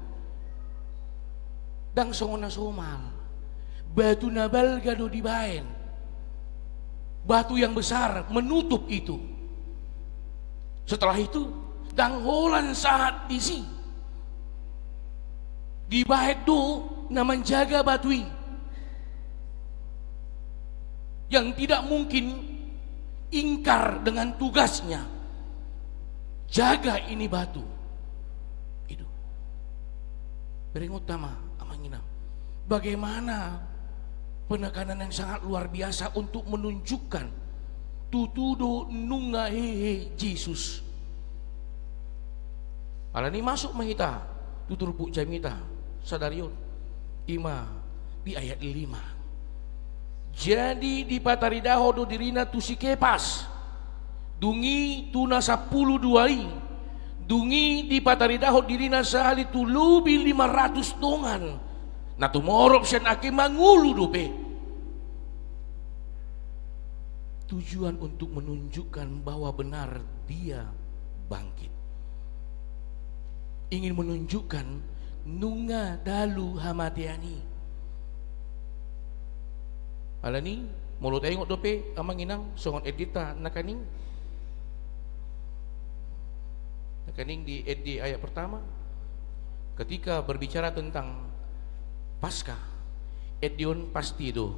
dang songona somal batu nabal gado dibaen batu yang besar menutup itu. Setelah itu dangholan saat isi di bahet do na menjaga batui yang tidak mungkin ingkar dengan tugasnya jaga ini batu itu. Beringot tama amangina, bagaimana penekanan yang sangat luar biasa untuk menunjukkan tutudo nunga hehe Yesus. Alani masuk mahita tutur pu jamita sadarion ima di ayat 5. Jadi di pataridaho do dirina tusi kepas dungi tuna 10 duai dungi di pataridaho dirina sehali tu lubi 500 dongan na tumorop siyan ake mangulu dope. Tujuan untuk menunjukkan bahwa benar dia bangkit. Ingin menunjukkan nunga dalu hamatiani. Alani molo tengok dope amanginang songon edita nakaning. Nakaning di ayat pertama ketika berbicara tentang Paskah. Edion pasti do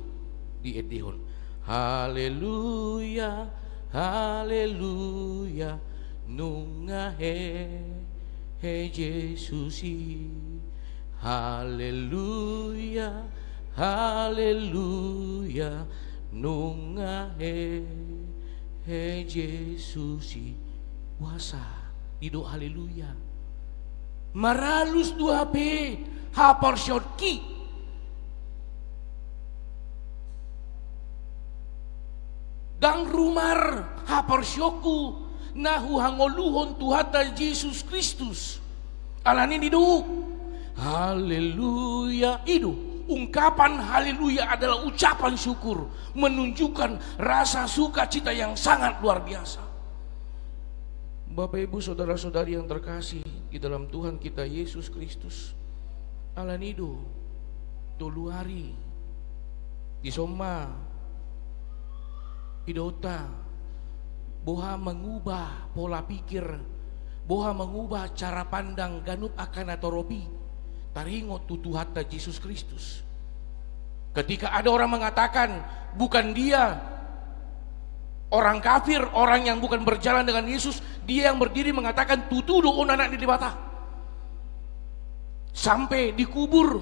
di Edion. Haleluya, haleluya, nunga he Yesusi. Haleluya, haleluya, nunga he Yesusi. Puasa dido haleluya. Maralus 2p hapor syotki. Dang rumar hapor syoku nahu hangoluhon Tuhata Yesus Kristus. Alani didu haleluya itu. Ungkapan haleluya adalah ucapan syukur, menunjukkan rasa sukacita yang sangat luar biasa. Bapak Ibu saudara-saudari yang terkasih di dalam Tuhan kita Yesus Kristus. Alanido toluari di Soma Idota boha mengubah pola pikir, boha mengubah cara pandang ganup akan atoropi taringot tutuhata Yesus Kristus. Ketika ada orang mengatakan bukan dia orang kafir, orang yang bukan berjalan dengan Yesus, dia yang berdiri mengatakan tutudo on anak di bata sampai dikubur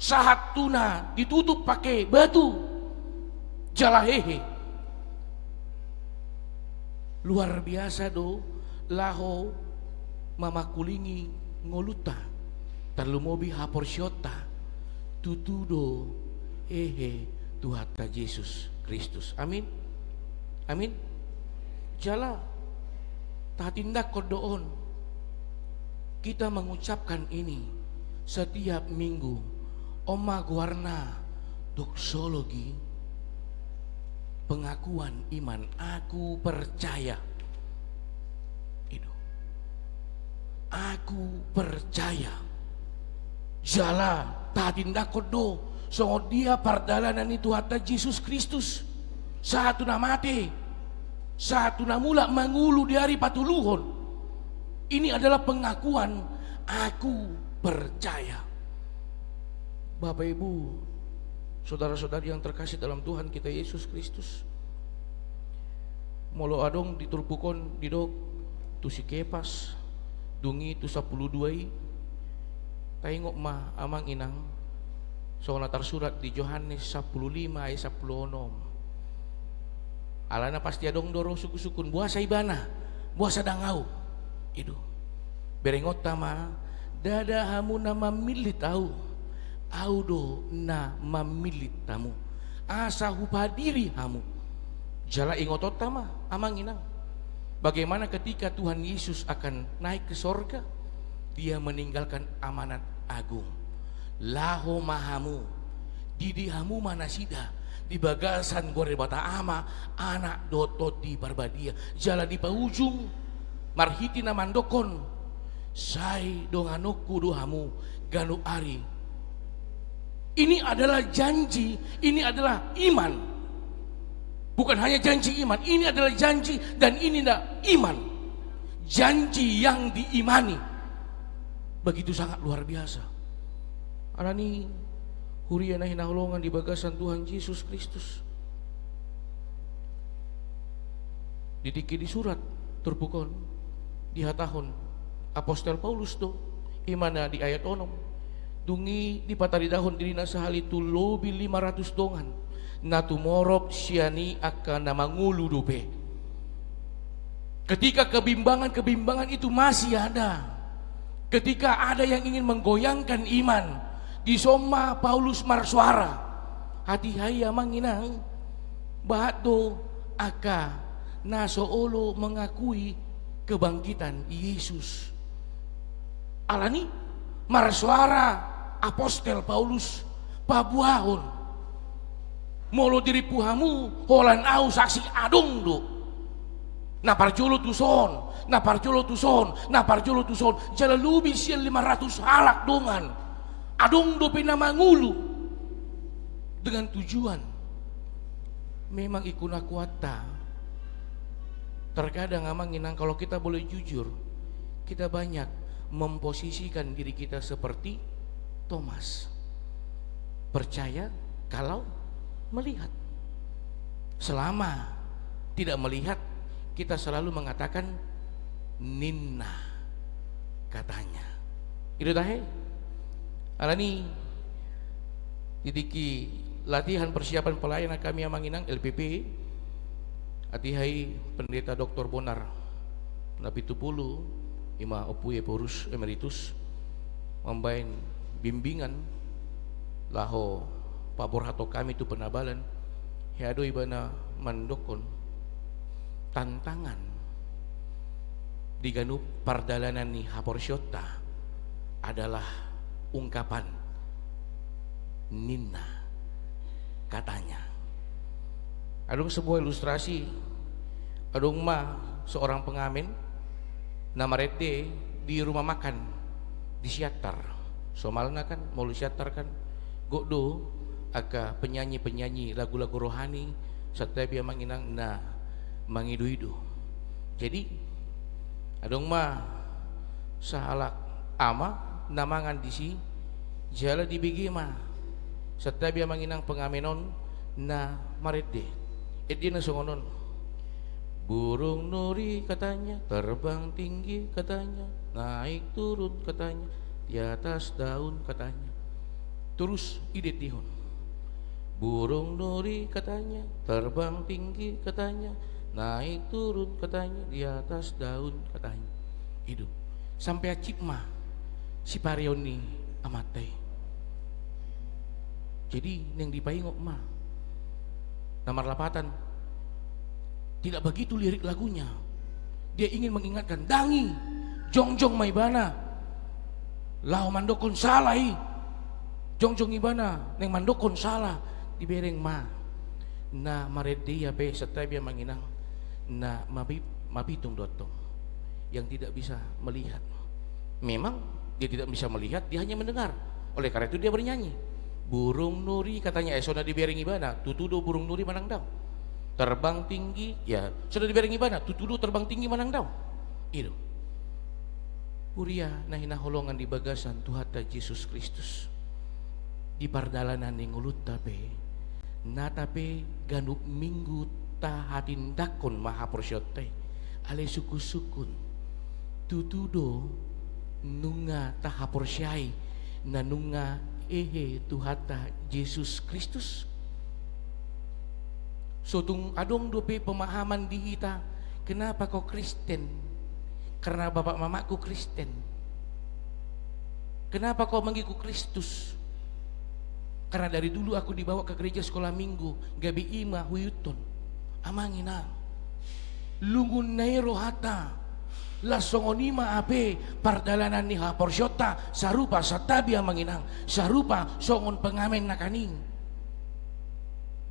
sahat tuna ditutup pakai batu jalahehe. Luar biasa do laho mama kulingi ngoluta terlumobi hapor syota tutudo Tuhata Yesus Kristus. Amin. Amin. Jala tatindak kodoon kita mengucapkan ini setiap minggu. Oma guarna doksologi pengakuan iman, aku percaya itu, aku percaya jala tatindak kodo songo dia pardalanan itu hatta Yesus Kristus satu namate satu namula mangulu di hari patuluhon. Ini adalah pengakuan aku percaya. Bapak Ibu saudara-saudari yang terkasih dalam Tuhan kita Yesus Kristus, molo adong diturpukon didok tusi kepas dungi tu 12 taingok mah amang inang soalnya tersurat di Yohanes 15 ayat 16. Alana pasti adong doro suku-sukun buasa ibana buasa dangau itu berengot tama dada hamu nama milih tahu audo na mamilit tamu asa hupadiri hamu jala ingotot tama amang inang bagaimana ketika Tuhan Yesus akan naik ke sorga dia meninggalkan amanat agung laho mahamu didi hamu manasida di bagasan gore bata ama anak dotot di barbadia jala di paujung marhiti namandokon sai donganokku dohamu ganu ari. Ini adalah janji, ini adalah iman. Bukan hanya janji iman, ini adalah janji dan ini adalah iman. Janji yang diimani. Begitu sangat luar biasa. Alani huriana hinahulongan di bagasan Tuhan Yesus Kristus. Didiki di surat terpukon di hatahon Apostel Paulus to imana di ayat onom dungi di patari dahon diri nasahali tu lobi 500 dongan na tumorop siani akan namangulu dupe. Ketika kebimbangan itu masih ada, ketika ada yang ingin menggoyangkan iman, di soma Paulus marsuara hati haya manginang bato aka nasoolo mengakui kebangkitan Yesus. Alani marsuara Apostel Paulus pabuahon molo diri puhamu holan au saksi adong do na parjolo tuson jala lubi sian 500 halak dongan adong do pinamangulu dengan tujuan memang ikuna kuata. Terkadang amang inang kalau kita boleh jujur, kita banyak memposisikan diri kita seperti Thomas, percaya kalau melihat. Selama tidak melihat, kita selalu mengatakan ninna katanya. Itu tahe. Alani didiki latihan persiapan pelayanan kami amang inang LPP. Atihai pendeta Dr. Bonar Napi Tupulu Ima Opuye Porus Emeritus membain bimbingan laho pabor hato kami tu penabalan hiado ibana mandokon tantangan diganu pardalanan ni Haporsyota adalah ungkapan ninna katanya. Adung sebuah ilustrasi, adung seorang pengamen nama rete di rumah makan di siatar. Somalna kan mau siatar kan gokdo aka penyanyi lagu-lagu rohani setiap yang manginang na mangidu-idu. Jadi adung sahalak ama namangan disi jala dibigi setiap yang manginang pengamenon na marete. Dia nasongonon burung nuri katanya terbang tinggi katanya naik turun katanya di atas daun katanya terus ide tihon burung nuri katanya terbang tinggi katanya naik turun katanya di atas daun katanya hidup sampai acip si parioni amatai. Jadi yang dipaingok Namar Lapatan tidak begitu lirik lagunya. Dia ingin mengingatkan dangi jongjong maibana lau mandokon salai jongjong ibana neng mandokon salah dibereng na maredi pe setiap yang menginang na mabitung dotong yang tidak bisa melihat. Memang dia tidak bisa melihat, dia hanya mendengar. Oleh karena itu dia bernyanyi. Burung nuri katanya sudah dibering ibana tutudo burung nuri manang daw terbang tinggi ya sudah dibering ibana tutudo terbang tinggi manang daw itu Uria nahina holongan di bagasan Tuhata Yesus Kristus di pardalanan yang ulut tape ganuk minggu tahadindakon maha persyote ale suku-sukun tutudo nunga taha persyai nanunga Tuhata Yesus Kristus. Sotung adong dope pemahaman di kita. Kenapa kau Kristen? Karena bapak mamaku Kristen. Kenapa kau mengikut Kristus? Karena dari dulu aku dibawa ke gereja sekolah minggu gabi ima huyuton amangina lungun nairo hata lasongonima ape pardalanan ni Haporsyota sarupa satabia manginang sarupa songon pengamen nakaning.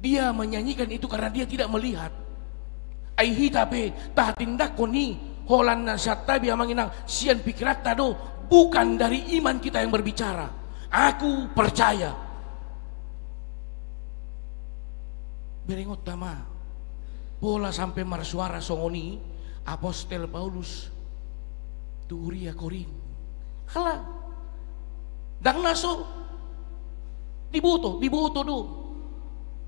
Dia menyanyikan itu karena dia tidak melihat. Aihita pe tahatindak koni holan na satabia manginang sian pikirat tado bukan dari iman kita yang berbicara. Aku percaya. Berengot tama pola sampai marsuara songoni Apostel Paulus tu uria Korin hala dang naso dibuto do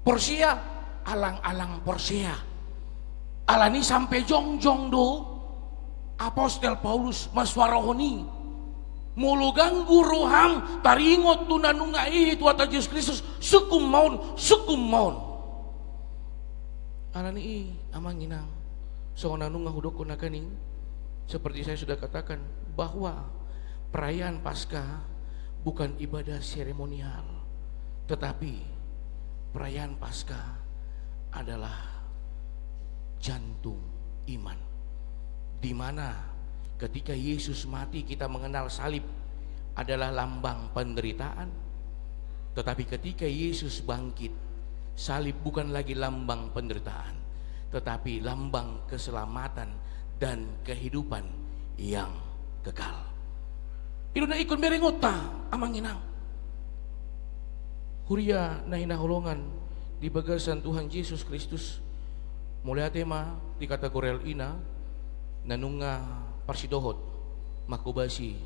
Porsia alang-alang Porsia alani sampai jongjong do Apostel Paulus maswarahoni mulu ganggu roham taringot tu nanungai tu ata Yesus Kristus sukum maun alani amang inang so nanunga hudoko nakaning seperti saya sudah katakan bahwa perayaan Paskah bukan ibadah seremonial, tetapi perayaan Paskah adalah jantung iman, di mana ketika Yesus mati kita mengenal salib adalah lambang penderitaan, tetapi ketika Yesus bangkit, salib bukan lagi lambang penderitaan, tetapi lambang keselamatan dan kehidupan yang kekal. Inu na ikon merengota amang inang. Huria na hinahulongan di bagasan Tuhan Yesus Kristus. Mulai tema di kategori ina nanunga parsidohot makubasi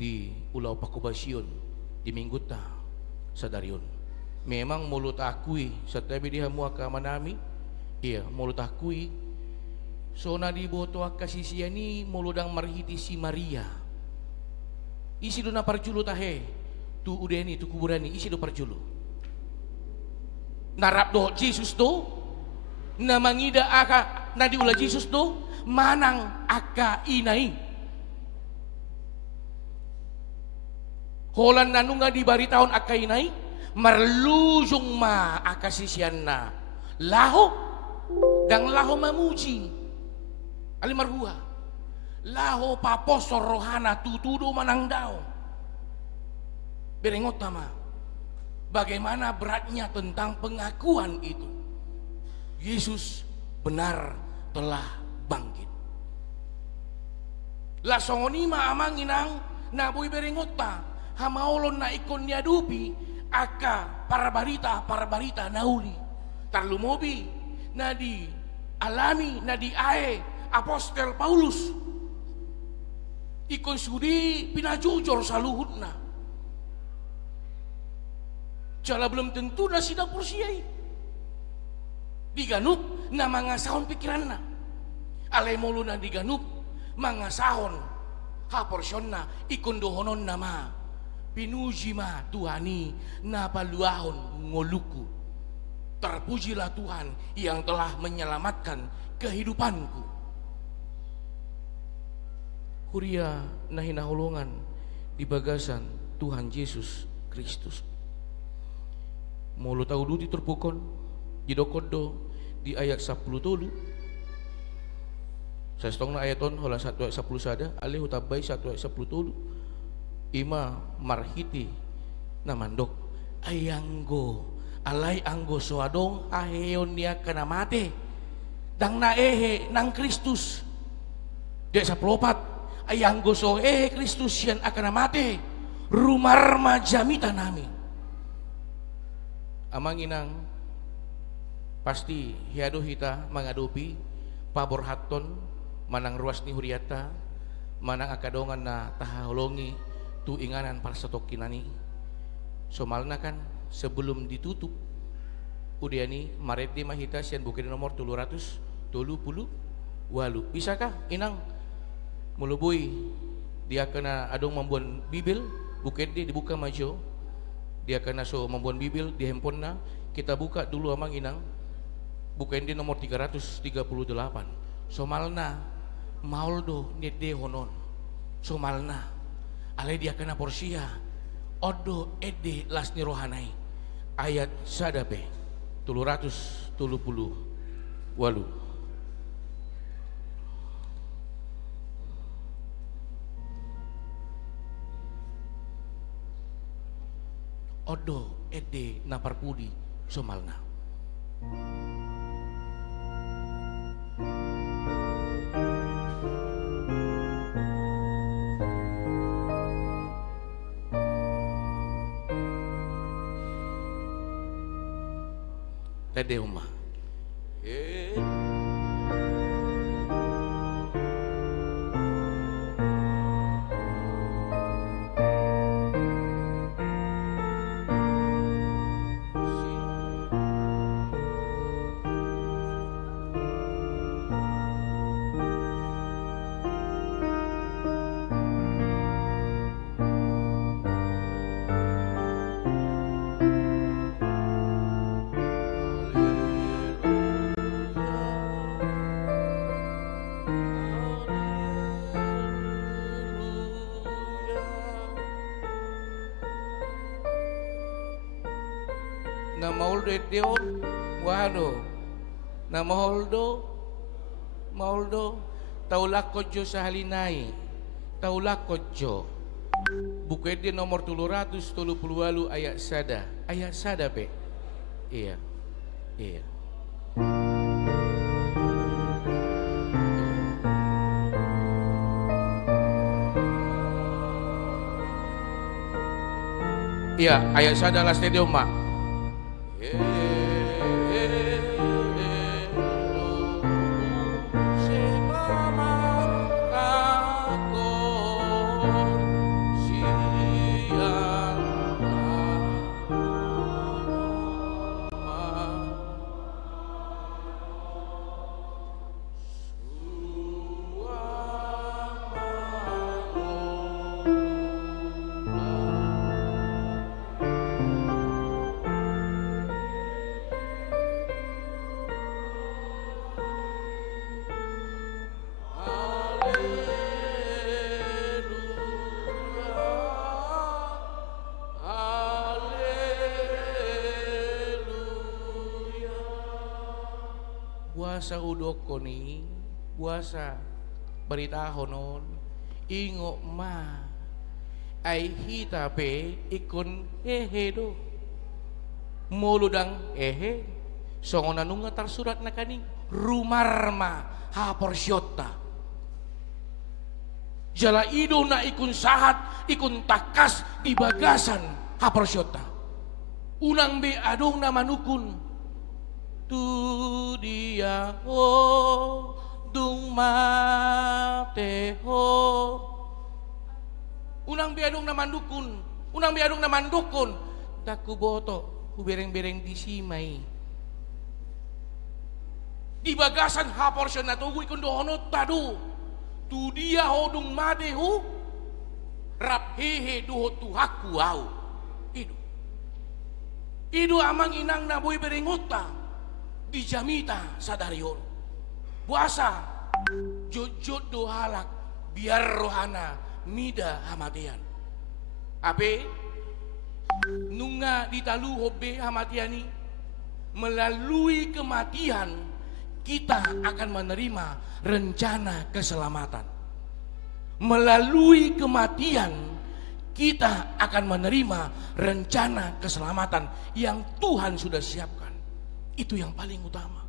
di ulau pakubasyon di mingguta sadarion. Memang mulut akui setiap dia muaka manami, iya mulut akui. So na di boto akasisiani muludang marhiti si Maria. Isi do na parjulu tahe tu udeni tu kuburani isi do parjulu. Narap do Jesus do na mangida aka na diula Jesus do manang aka inai. Holan nanunga di bari taon aka inai marlujung ma aka sisian na laho dang laho mamuji alimarhua laho paposor rohana tutudo manang daw. Berengot nama bagaimana beratnya tentang pengakuan itu. Yesus benar telah bangkit. La songonima amang inang naboy berengota hamaolon na ikon niya dupi aka para barita nauli tarlumobi na di alami na di ae Apostel Paulus ikon sudi pinajujur sa luhut na. Jala belum tentu na sidang Porsiai. Diganup na mga sahon pikiran na. Alay molo na diganup mga sahon haporsyon na ikon dohonon na ma. Pinuji ma Tuhani na paluahon ngoluku. Terpujilah Tuhan yang telah menyelamatkan kehidupanku. Huria na hinahulungan di bagasan Tuhan Yesus Kristus. Mulu tahu duti terpukon jidokodo di ayat 10 tulu. Saya setong na ayaton hola 1 ayat 10 sada alih utabay 1 ayat 10 tulu. Ima marhiti na mandok ayanggo alay anggo soadong aheon niya kanamate dang naehe nang Kristus. Dia 14 ayang goso Kristus yan akan mati rumarma jamita nami. Amang inang pasti hiado hita mangadopi pabor haton manang ruas ni huriata manang akadongan na tahahulongi tu inganan para satok kinani. Somalna kan sebelum ditutup udiani maret di mahita sian bukit nomor 370 walu. Bisakah inang mulubui dia kena adong membuat Bibil bukit dia dibuka maju dia kena so membuat Bibil di handphone na kita buka dulu amang inang bukain dia nomor 338 somalna mauldo nede honon somalna ale dia kena Porsia odo ede lasni rohanai ayat sadabe 370 walu. Odo ede naparpudi somalna. Lede uma. na mauldo eteon wano na mauldo taulakot jo sa halinay taulakot jo buku ede nomor 338 ayat sada pe iya ayat sada lah stadium mak buasa udoko ni buasa beritahon non ingo ma ay hita pe ikon hehe do muludang songon nunga tersurat na kani rumarma haporsyota jala ido na ikun sahat ikun takas di bagasan haporsyota unang be adong na manukun tu dia dung mateho unang biadong na mandukun taku boto ubereng-bereng disimay di bagasan haporsyon na tugu ikon dohonot tadu tu dia dung mateho rap hehe duho tuhaku au idu amang inang na boy berengota dijamita sadarion puasa jujud dohalak biar rohana mida hamatian abe nunga ditalu hobe hamatiani melalui kematian kita akan menerima rencana keselamatan melalui kematian kita akan menerima rencana keselamatan yang Tuhan sudah siapkan. Itu yang paling utama.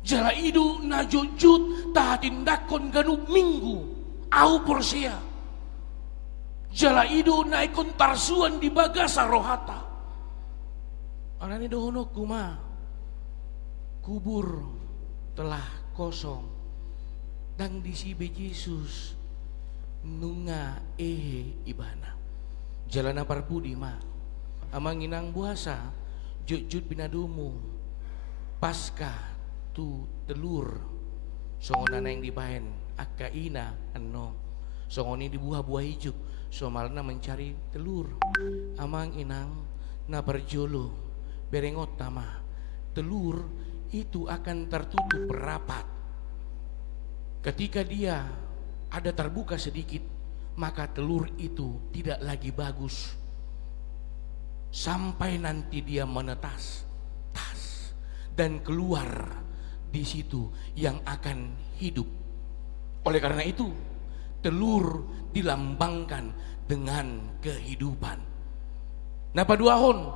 Jala idu na jujud tahatindakon ganub minggu au porsia. Jala idu na ikon tarsuan di bagasa rohata. Anani dohono kuma kubur telah kosong dan disibe Yesus nunga ibana. Jalana parpudi ma amang inang buasa jujud binadumu pasca tu telur songona yang dibahen akaina ano songoni dibuah-buah hijuk somalna mencari telur amang inang na berjolo berengot tama telur itu akan tertutup rapat ketika dia ada terbuka sedikit maka telur itu tidak lagi bagus sampai nanti dia menetas dan keluar di situ yang akan hidup. Oleh karena itu telur dilambangkan dengan kehidupan. Napa duahon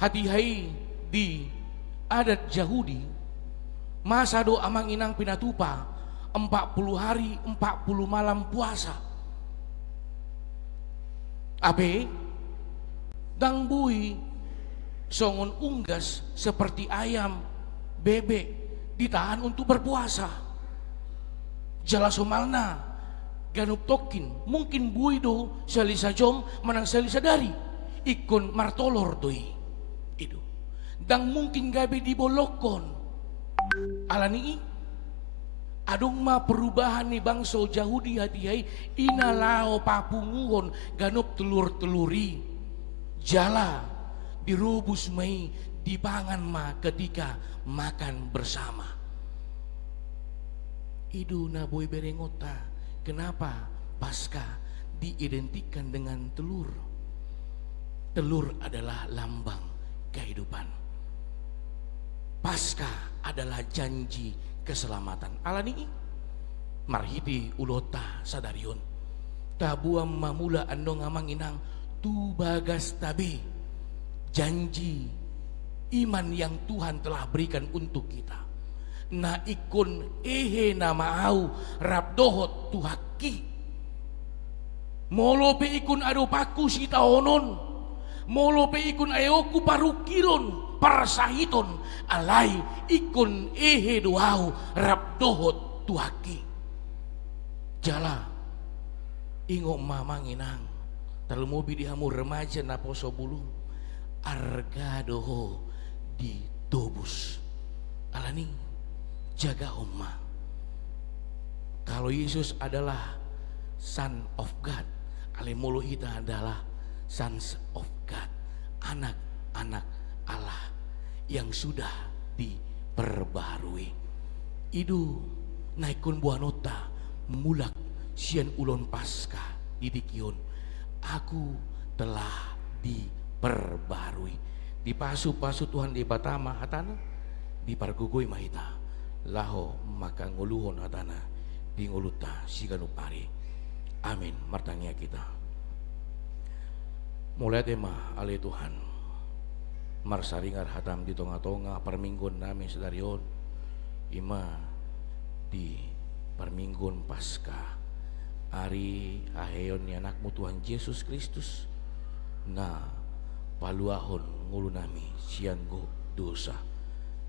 hati-hai di adat Yahudi masa do amang inang pinatupa 40 hari 40 malam puasa abe dang bui songon unggas seperti ayam bebek ditahan untuk berpuasa jala somalna ganup tokin mungkin bui do salisa jom manang salisa dari ikon martolor doi itu dang mungkin gabe dibolokon alani adong ma perubahan ni bangso Yahudi hati-hai inalao papunguhon ganup telur-teluri jala dirubus mai dipangan ma ketika makan bersama idu na boy berengota kenapa pasca diidentikan dengan telur adalah lambang kehidupan. Paskah adalah janji keselamatan. Alani marhiti ulota sadarion. Tabuam mamula ando ngamang inang tu bagas tabi. Janji iman yang Tuhan telah berikan untuk kita. Na ikon ehe nama au rabdohot tuhaki. Molo pe ikun ado paku si taonon. Molo pe ikun ayoku parukilon parasahiton alai ikun ehe doau rabdohot tuhaki. Jala ingok mamang inang talmobi dihamu remaja na poso bulung arga doho ditobus. Alani jaga oma. Kalau Yesus adalah Son of God, alimolo kita adalah Sons of God, anak-anak Allah yang sudah diperbarui. Idu naikun buanota mulak sian ulon pasca didikion. Aku telah diperbarui. Di pasu-pasu Tuhan di batama hatana di pargugoi mahita laho maka nguluhon hatana di nguluta siganupari. Amin. Martanya kita mulai tema ale Tuhan marsaringar hatam di tonga-tonga perminggon nami sedarion ima di perminggon pasca hari aheon ni anakmu Tuhan Yesus Kristus na paluahon ngulu nami sianggo dosa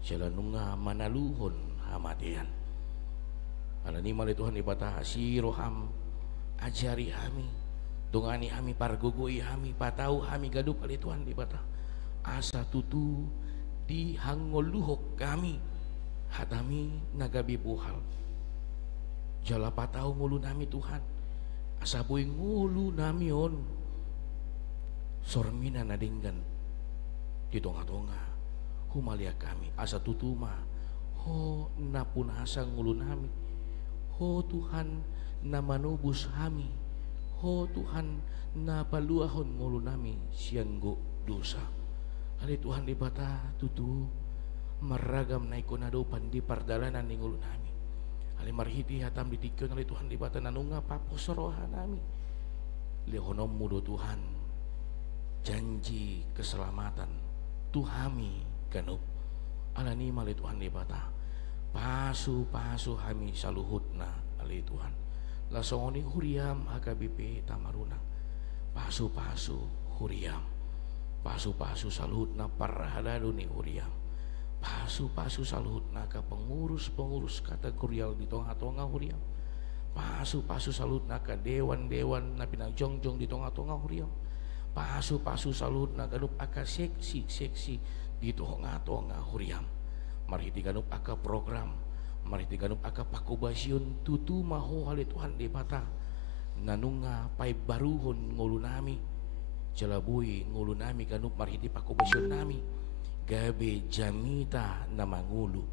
jalanunga manaluhon hamatian. Alani mali Tuhan ibata si roham ajari kami dongani kami pargugui kami patau kami gadup kali Tuhan ibata asa tutu di hangoluhok kami hatami nagabi buhal jala patau ngulu nami Tuhan asa boy ngulu nami on sormina nadinggan di tonga-tonga humalia kami asa tutuma ho napun asa ngulu nami ho Tuhan na manubus kami ho Tuhan na paluahon ngulu nami sianggo dosa. Ali Tuhan di bata tutu maragam na ikonadopan di pardalanan ni ngulu nami. Ali marhiti hatam ditikyon ali Tuhan di bata nanunga paposorohan nami. Lehonom mudo Tuhan janji keselamatan tuhami kanup. Alani mali Tuhan di bata pasu-pasu kami saluhutna ali Tuhan. Lasongoni huriam HKBP Tamaruna pasu-pasu huriam pasu-pasu saluhutna parahadado ni huriam pasu-pasu saluhutna ka pengurus-pengurus kategorial di tonga-tonga huriam pasu-pasu saluhutna ka dewan-dewan na pinajongjong di tonga-tonga huriam pasu-pasu saluhutna ganup aka seksi-seksi di tonga-tonga huriam marhiti ganup aka program marhiti ganup aka pakubasyon tutu maho hali Tuhan di bata nanunga pay baruhon ngulu nami jalaboy ngulu nami ganup marhiti pakubasyon nami gabe jamita na mangulu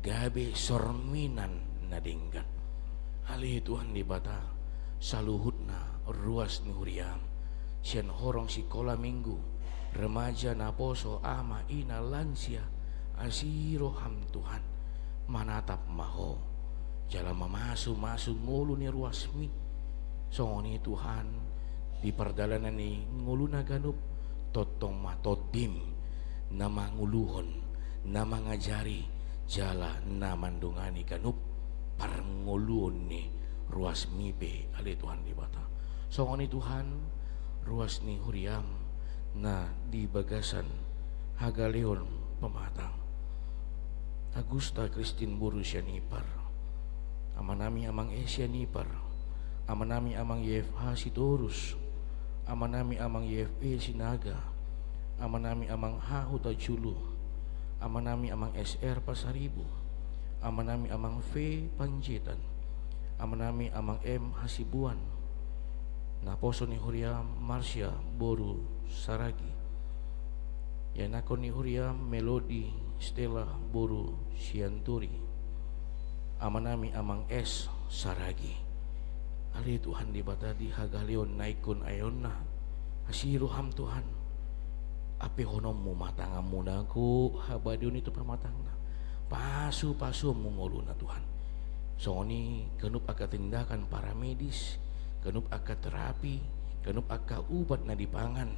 gabe sorminan na dinggan hali Tuhan di bata saluhutna ruas ni huriam sian horong sikola minggu remaja na poso ama ina lansia asiroham Tuhan manatap maho jala mamasu ngulu ni ruasmi songoni Tuhan di perdalanan ni ngulu na ganup totong matodim nama nguluhon nama ngajari jala namandungani ganup parnguluhon ni ruasmi pe ali Tuhan di bata songoni Tuhan ruas ni huriam na di bagasan hagaleon pematang Agusta Christine Buru Sianipar amanami amang Sianipar amanami amang YFH Sitorus amanami amang YFE Sinaga amanami amang Hahuta Julu amanami amang SR Pasaribu amanami amang V Panjitan amanami amang M Hasibuan naposo ni Huriam Marsha Boru Saragi yanako ni Huriam Melody Stella Boru Sianturi amanami amang S Saragi ali Tuhan di bata di hagalion naikun ayonna asiruham Tuhan api honommu matangamu naku habadiun itu pamatangna pasu munguluna Tuhan. Soni kenup aka tindakan para medis, kenup aka terapi, kenup aka ubat na dipangan.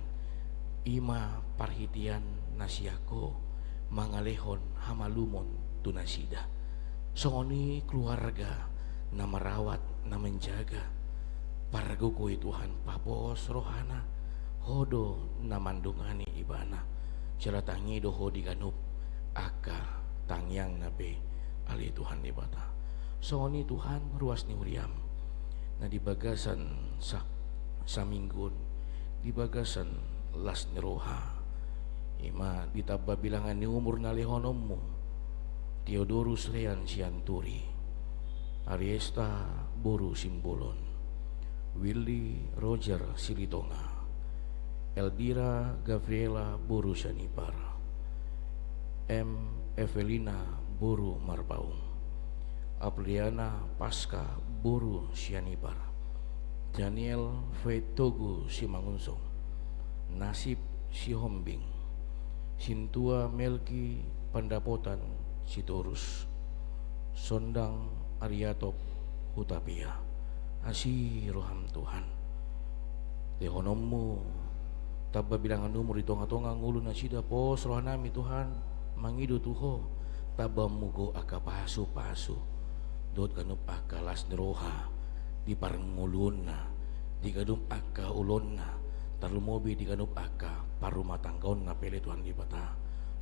Ima parhitian nasiako mangalehon hamalumon tunasida. Soni keluarga na merawat na menjaga pargugui Tuhan papos rohana hodo na mandungani ibana ceratangi doho diganup aka tangyang nabe ali Tuhan di bata. Soni Tuhan ruas ni uriam na di bagasan sa minggun di bagasan las ni roha ima ditaba bilangan ni umur na lehonommu Theodorus Lean Sianturi, Ariesta Boru Simbolon, Willy Roger Silitonga, Eldira Gabriela Boru Sanipar, M. Evelina Boru Marpaung, Apriana Pasca Boru Sianipar, Daniel Feitogu Simangunsong, Nasib Sihombing, Sintua Melki Pandapotan Sitorus, Sondang Ariatop Hutapia, Asiroham Tuhan. Tehonommu tabba bilangan umur itonga-tonga ngulu nasida pos rohanami Tuhan mangido tuho tabba mugo aka pasu dot kanup aka las neroha di parnguluna di kadum aka ulonna tarlumobi di kanup aka parumah tanggaon na pele Tuhan di bata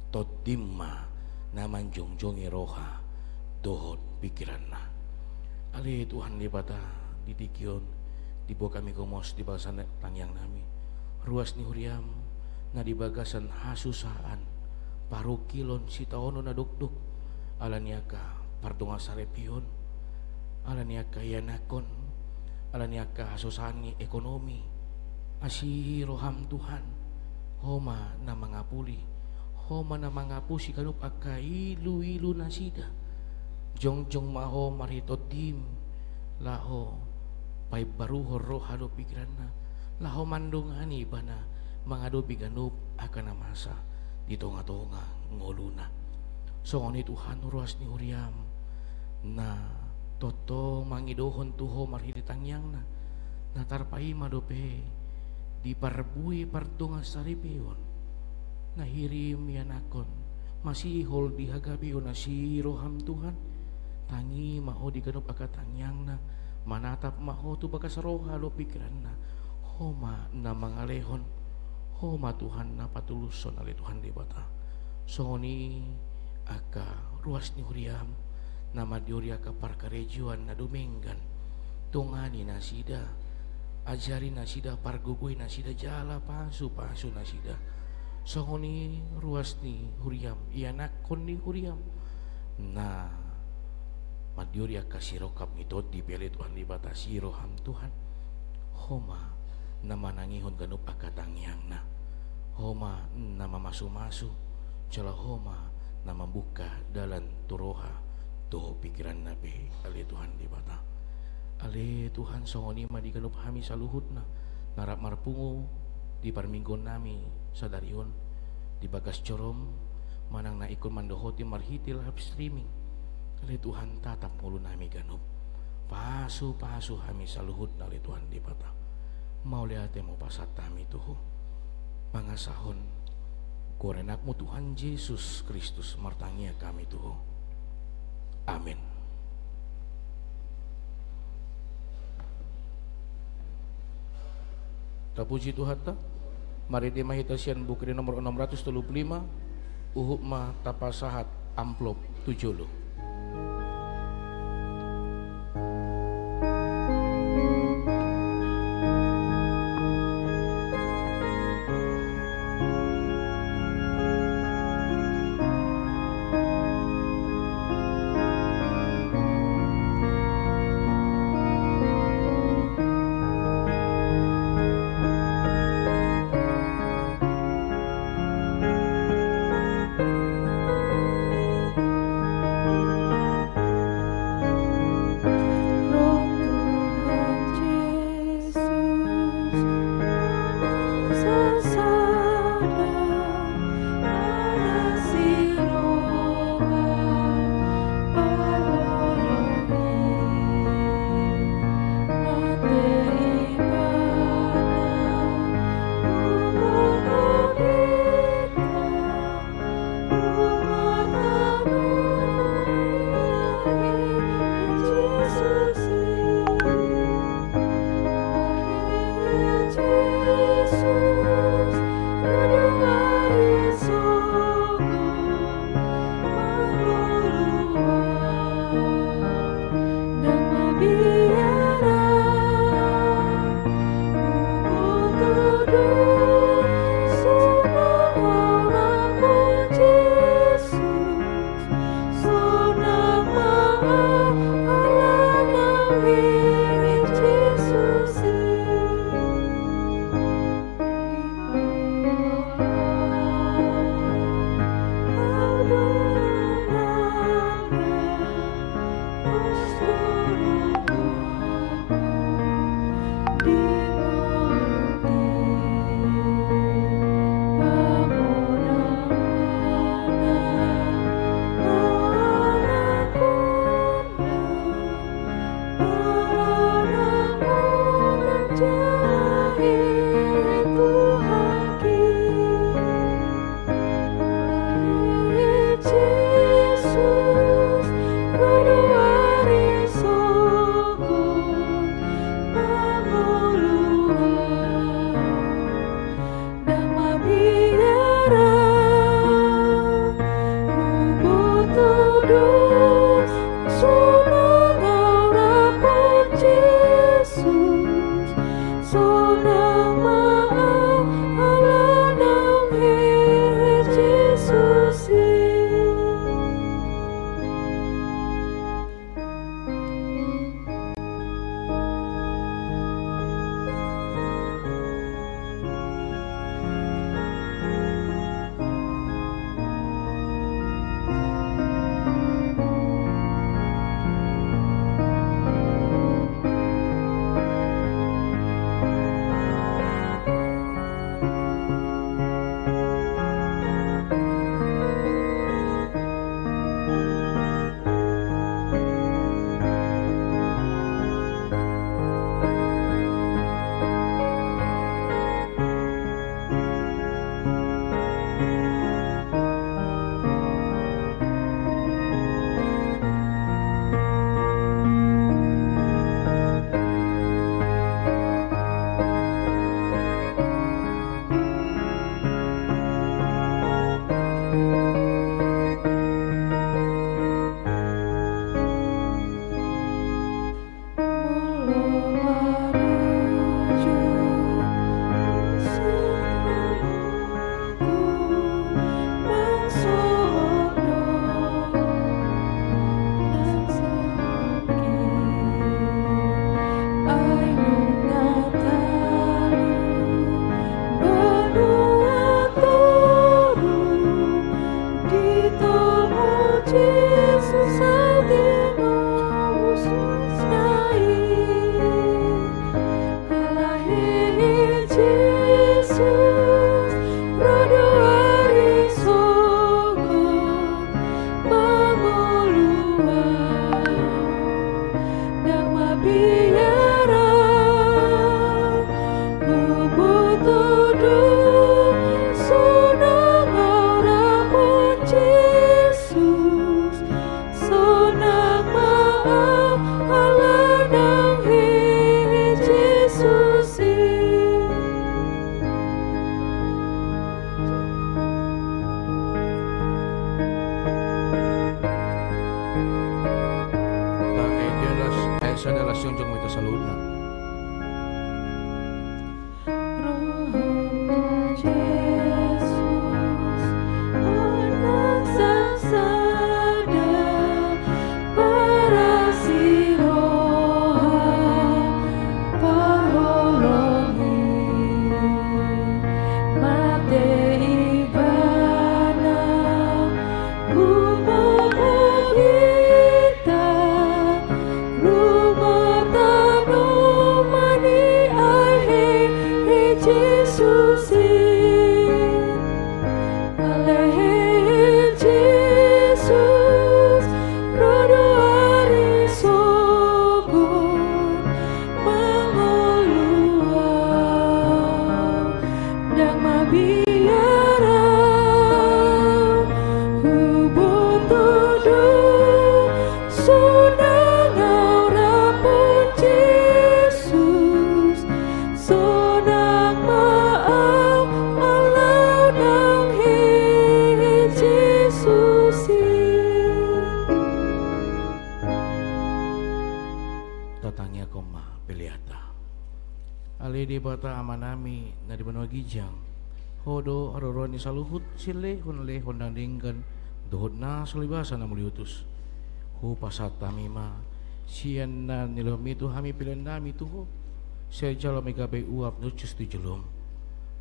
tot dimma naman jongjongi roha dohot pikiranna ali Tuhan di bata ditikion dibawa kami komos di bagasan tangyang nami ruas ni huriam na di bagasan hasusaan paru kilon sitaono na dukduk alaniaka pardonga sarepion alaniaka yanakon alaniaka hasusani ekonomi asiroham Tuhan homa na mangapuli homa na mangapusi kanup aka ilu nasida jongjong maho marito tim laho pay baruho rohado pikiranna laho mandungani bana mangadopi ganup aka na masa di tonga-tonga ngoluna songoni Tuhan ruas ni uriam na toto mangidohon tuho marhiritangyang na tarpai madope di parbui partunga saripion nahirim yanakon masih hol dihagabion na si roham Tuhan tangi maho di ganup aka tangyang na manatap maho tu bagas roha lo pikiran na homa na mangalehon homa Tuhan na patuluson ali Tuhan di bata soni aka ruas ni huriam na madiori aka parkarejuan na dumenggan tungani nasida ajari nasida pargugui nasida jala pasu nasida soni ruas ni huriam ianakon ni huriam na madiori aka sirokap ito di pele Tuhan di bata siroham Tuhan homa na manangihon ganup aka tangyang na homa na mamasu-masu cala homa na membuka dalan turoha tuho pikiran nabe ali Tuhan di bata ali Tuhan songoni ma di ganup hami saluhut na narap marpungu di parminggon nami sadarion di bagas corom manang na ikon mandohoti marhiti live streaming ali Tuhan tatap mulu nami ganup pasu hami saluhut na ali Tuhan di bata mau lihat mo pasat kami tuh mangasahon korenakmu Tuhan Yesus Kristus martangia kami tuh amin. Tapuji Tuhan ta mari di mahitasian bukri nomor 635 uhuk ma tapasahat amplop 7 adalah sionjong mita saludna. Tatangnya koma peliata ale di bata amanami na di banwa gijang hodo aroroni saluhut sile hunle hondang dinggan dohod na salibasan na muliutus hu pasat tamima siyan na nilomitu hami pilan nami tuho siya jalo megabe uap nucus di jelum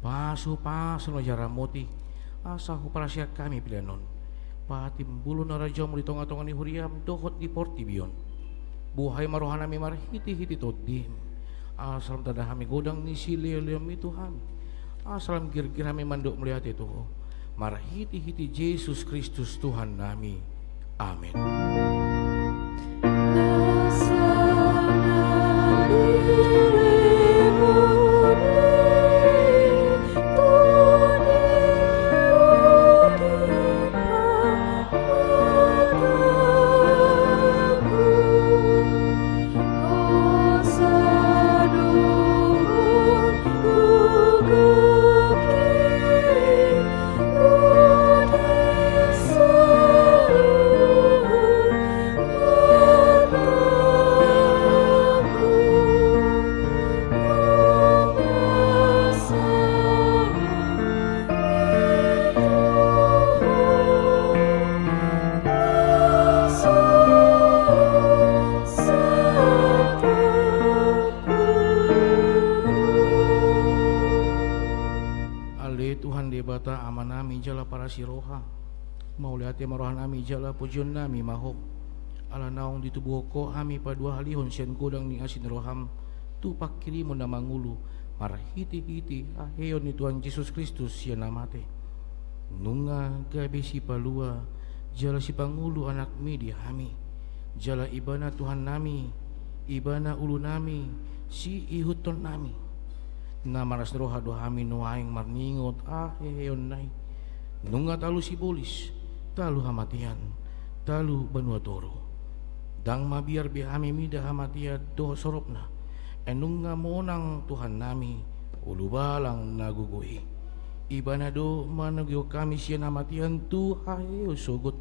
pasu no jaramoti asa hu parasya kami pilanon patim bulu na raja muli tonga-tonga ni huriam dohod di portibion buhay marohan nami marhiti-hiti toddim asalam tada hami godang ni sililiam itu hami asalam gir-gir hami mandok melihat itu marhiti-hiti Yesus Kristus Tuhan nami amin. Bata amanami jala para siroha mauliati marohan ami jala pujian nami mahok ala naong ditubuh ko ami padua halihon sian godang ni asin roham tupak kirimun na mangulu marhiti-hiti aheyon ni Tuhan Yesus Kristus sian namate nunga gabi si palua jala si pangulu anak mi di hami jala ibana Tuhan nami ibana ulu nami si ihuton nami na maras roha do hami nuaing marningot heon nai nunga talu si bolis talu hamatian talu banua toro dang mabiar bi hami mida hamatia do soropna enunga monang Tuhan nami ulu balang nagugui ibana do managyo kami siya namatian tu haheo sogot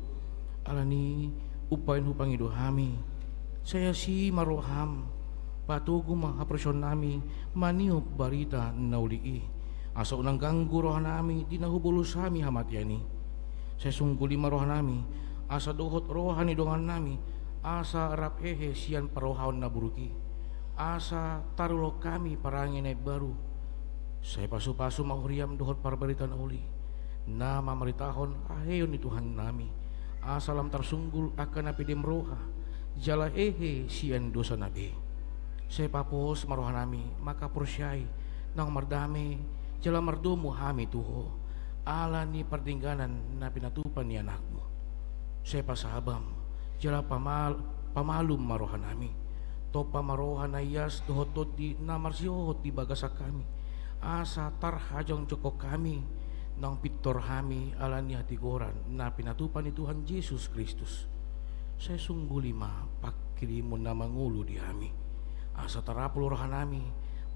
alani upain hupang ido hami saya si maroham patugo makapresyon nami maniop barita naulii asa unang ganggu rohan nami dinahubulos hami hamatiani saya sungkuli marohan nami asa dohot rohani dongan nami asa rap sian parohaon na buruki asa tarulo kami parangin ay baru saya pasu-pasu mahuriam dohot parbarita nauli na mamaritahon aheyon ni Tuhan nami asa lam tarsunggul akan napidim roha jala sian dosa nabi saya papos marohan nami maka porsyai nang mardami jala mardomo hami tuho ala ni pardingganan na pinatupan ni anakmu saya pasahabam jala pamalum marohan nami to pamarohan ayas dohotod di namarsiyohot di bagasa kami asa tarhajong joko kami nang pitor hami ala ni hatigoran na pinatupan ni Tuhan Yesus Kristus saya sungguli ma pakirimun na mangulo di hami asa tarapul rohan nami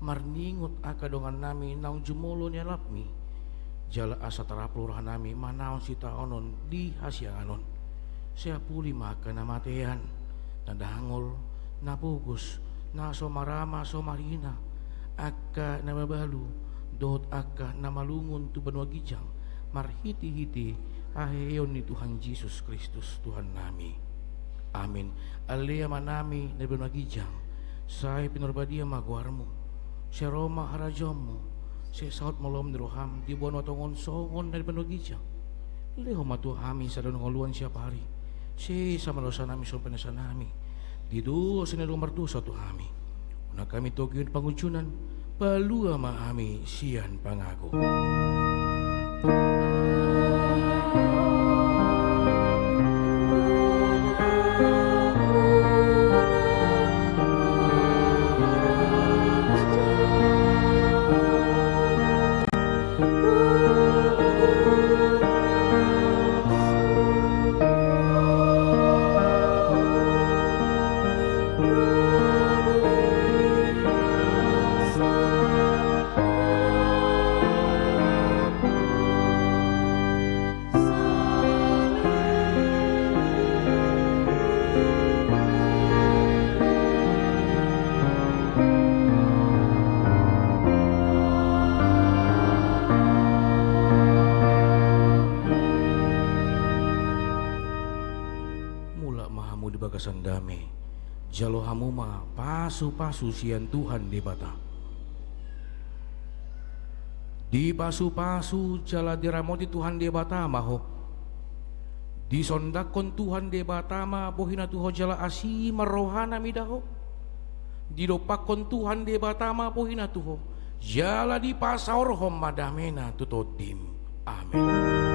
marningot akadongan nami naung jumolo ni alapmi jala asa tarapul rohan nami manaon si taonon di hasyanganon saya puli maka namatean nadahangol na pugus, na somarama somarina, akka na mabalu, dot akka na malungun tu banwagijang, marhiti-hiti, aheyon ni Tuhan Yesus Kristus Tuhan nami. Amin. Alea manami na banwagijang, say pinurbadia magwarmo, si Roma harajomo, si saot malom ni Roham, di buwan watongon songon na banwagijang. Leho matuhami sa danungoluan siya pari, si sa malosa nami so panasa nami, di do sa nalumardo sa tuhami. Una kami togyon pangujunan, palua maami siyan pangago. Kasandame jalo hamuma pasu-pasu sian Tuhan di bata di pasu-pasu jala diramoti Tuhan di bata maho di sondakon Tuhan di bata ma pohina tuho jala asima rohana midaho di dopakon Tuhan di bata ma pohina tuho jala di pasaur hom madamena tutodim. Amin.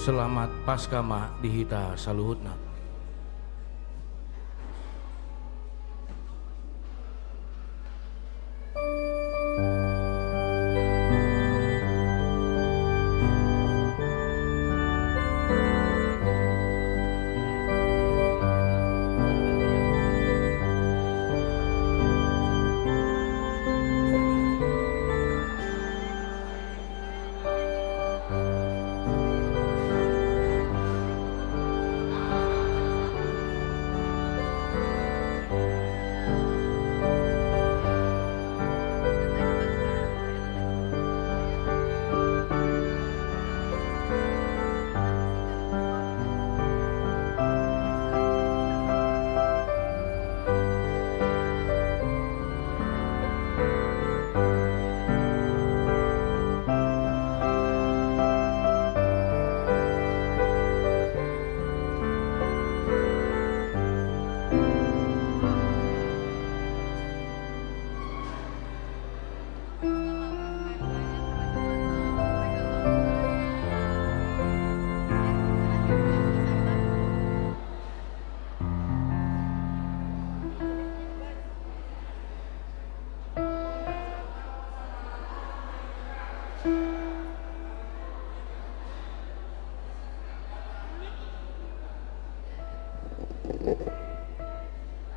Selamat Paskah ma dihita saluhutna.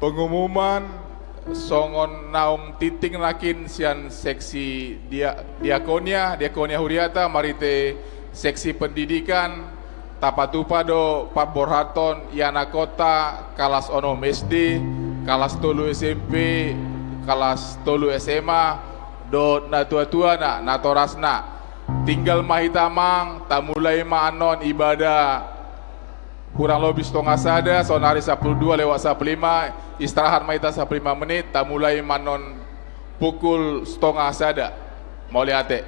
Pengumuman songon naung titing lakin sian seksi diakonia huriata marite seksi pendidikan tapatupa do Pak Borhaton Yana Kota kalas onom SD kalas tolu SMP kalas tolu SMA do natua-tua na torasna tinggal mahitamang tamulai maanon ibadah kurang lebih setengah sada sonari 12 lewat 15 istirahat maita 15 menit tak mulai manon pukul setengah sada mau lihat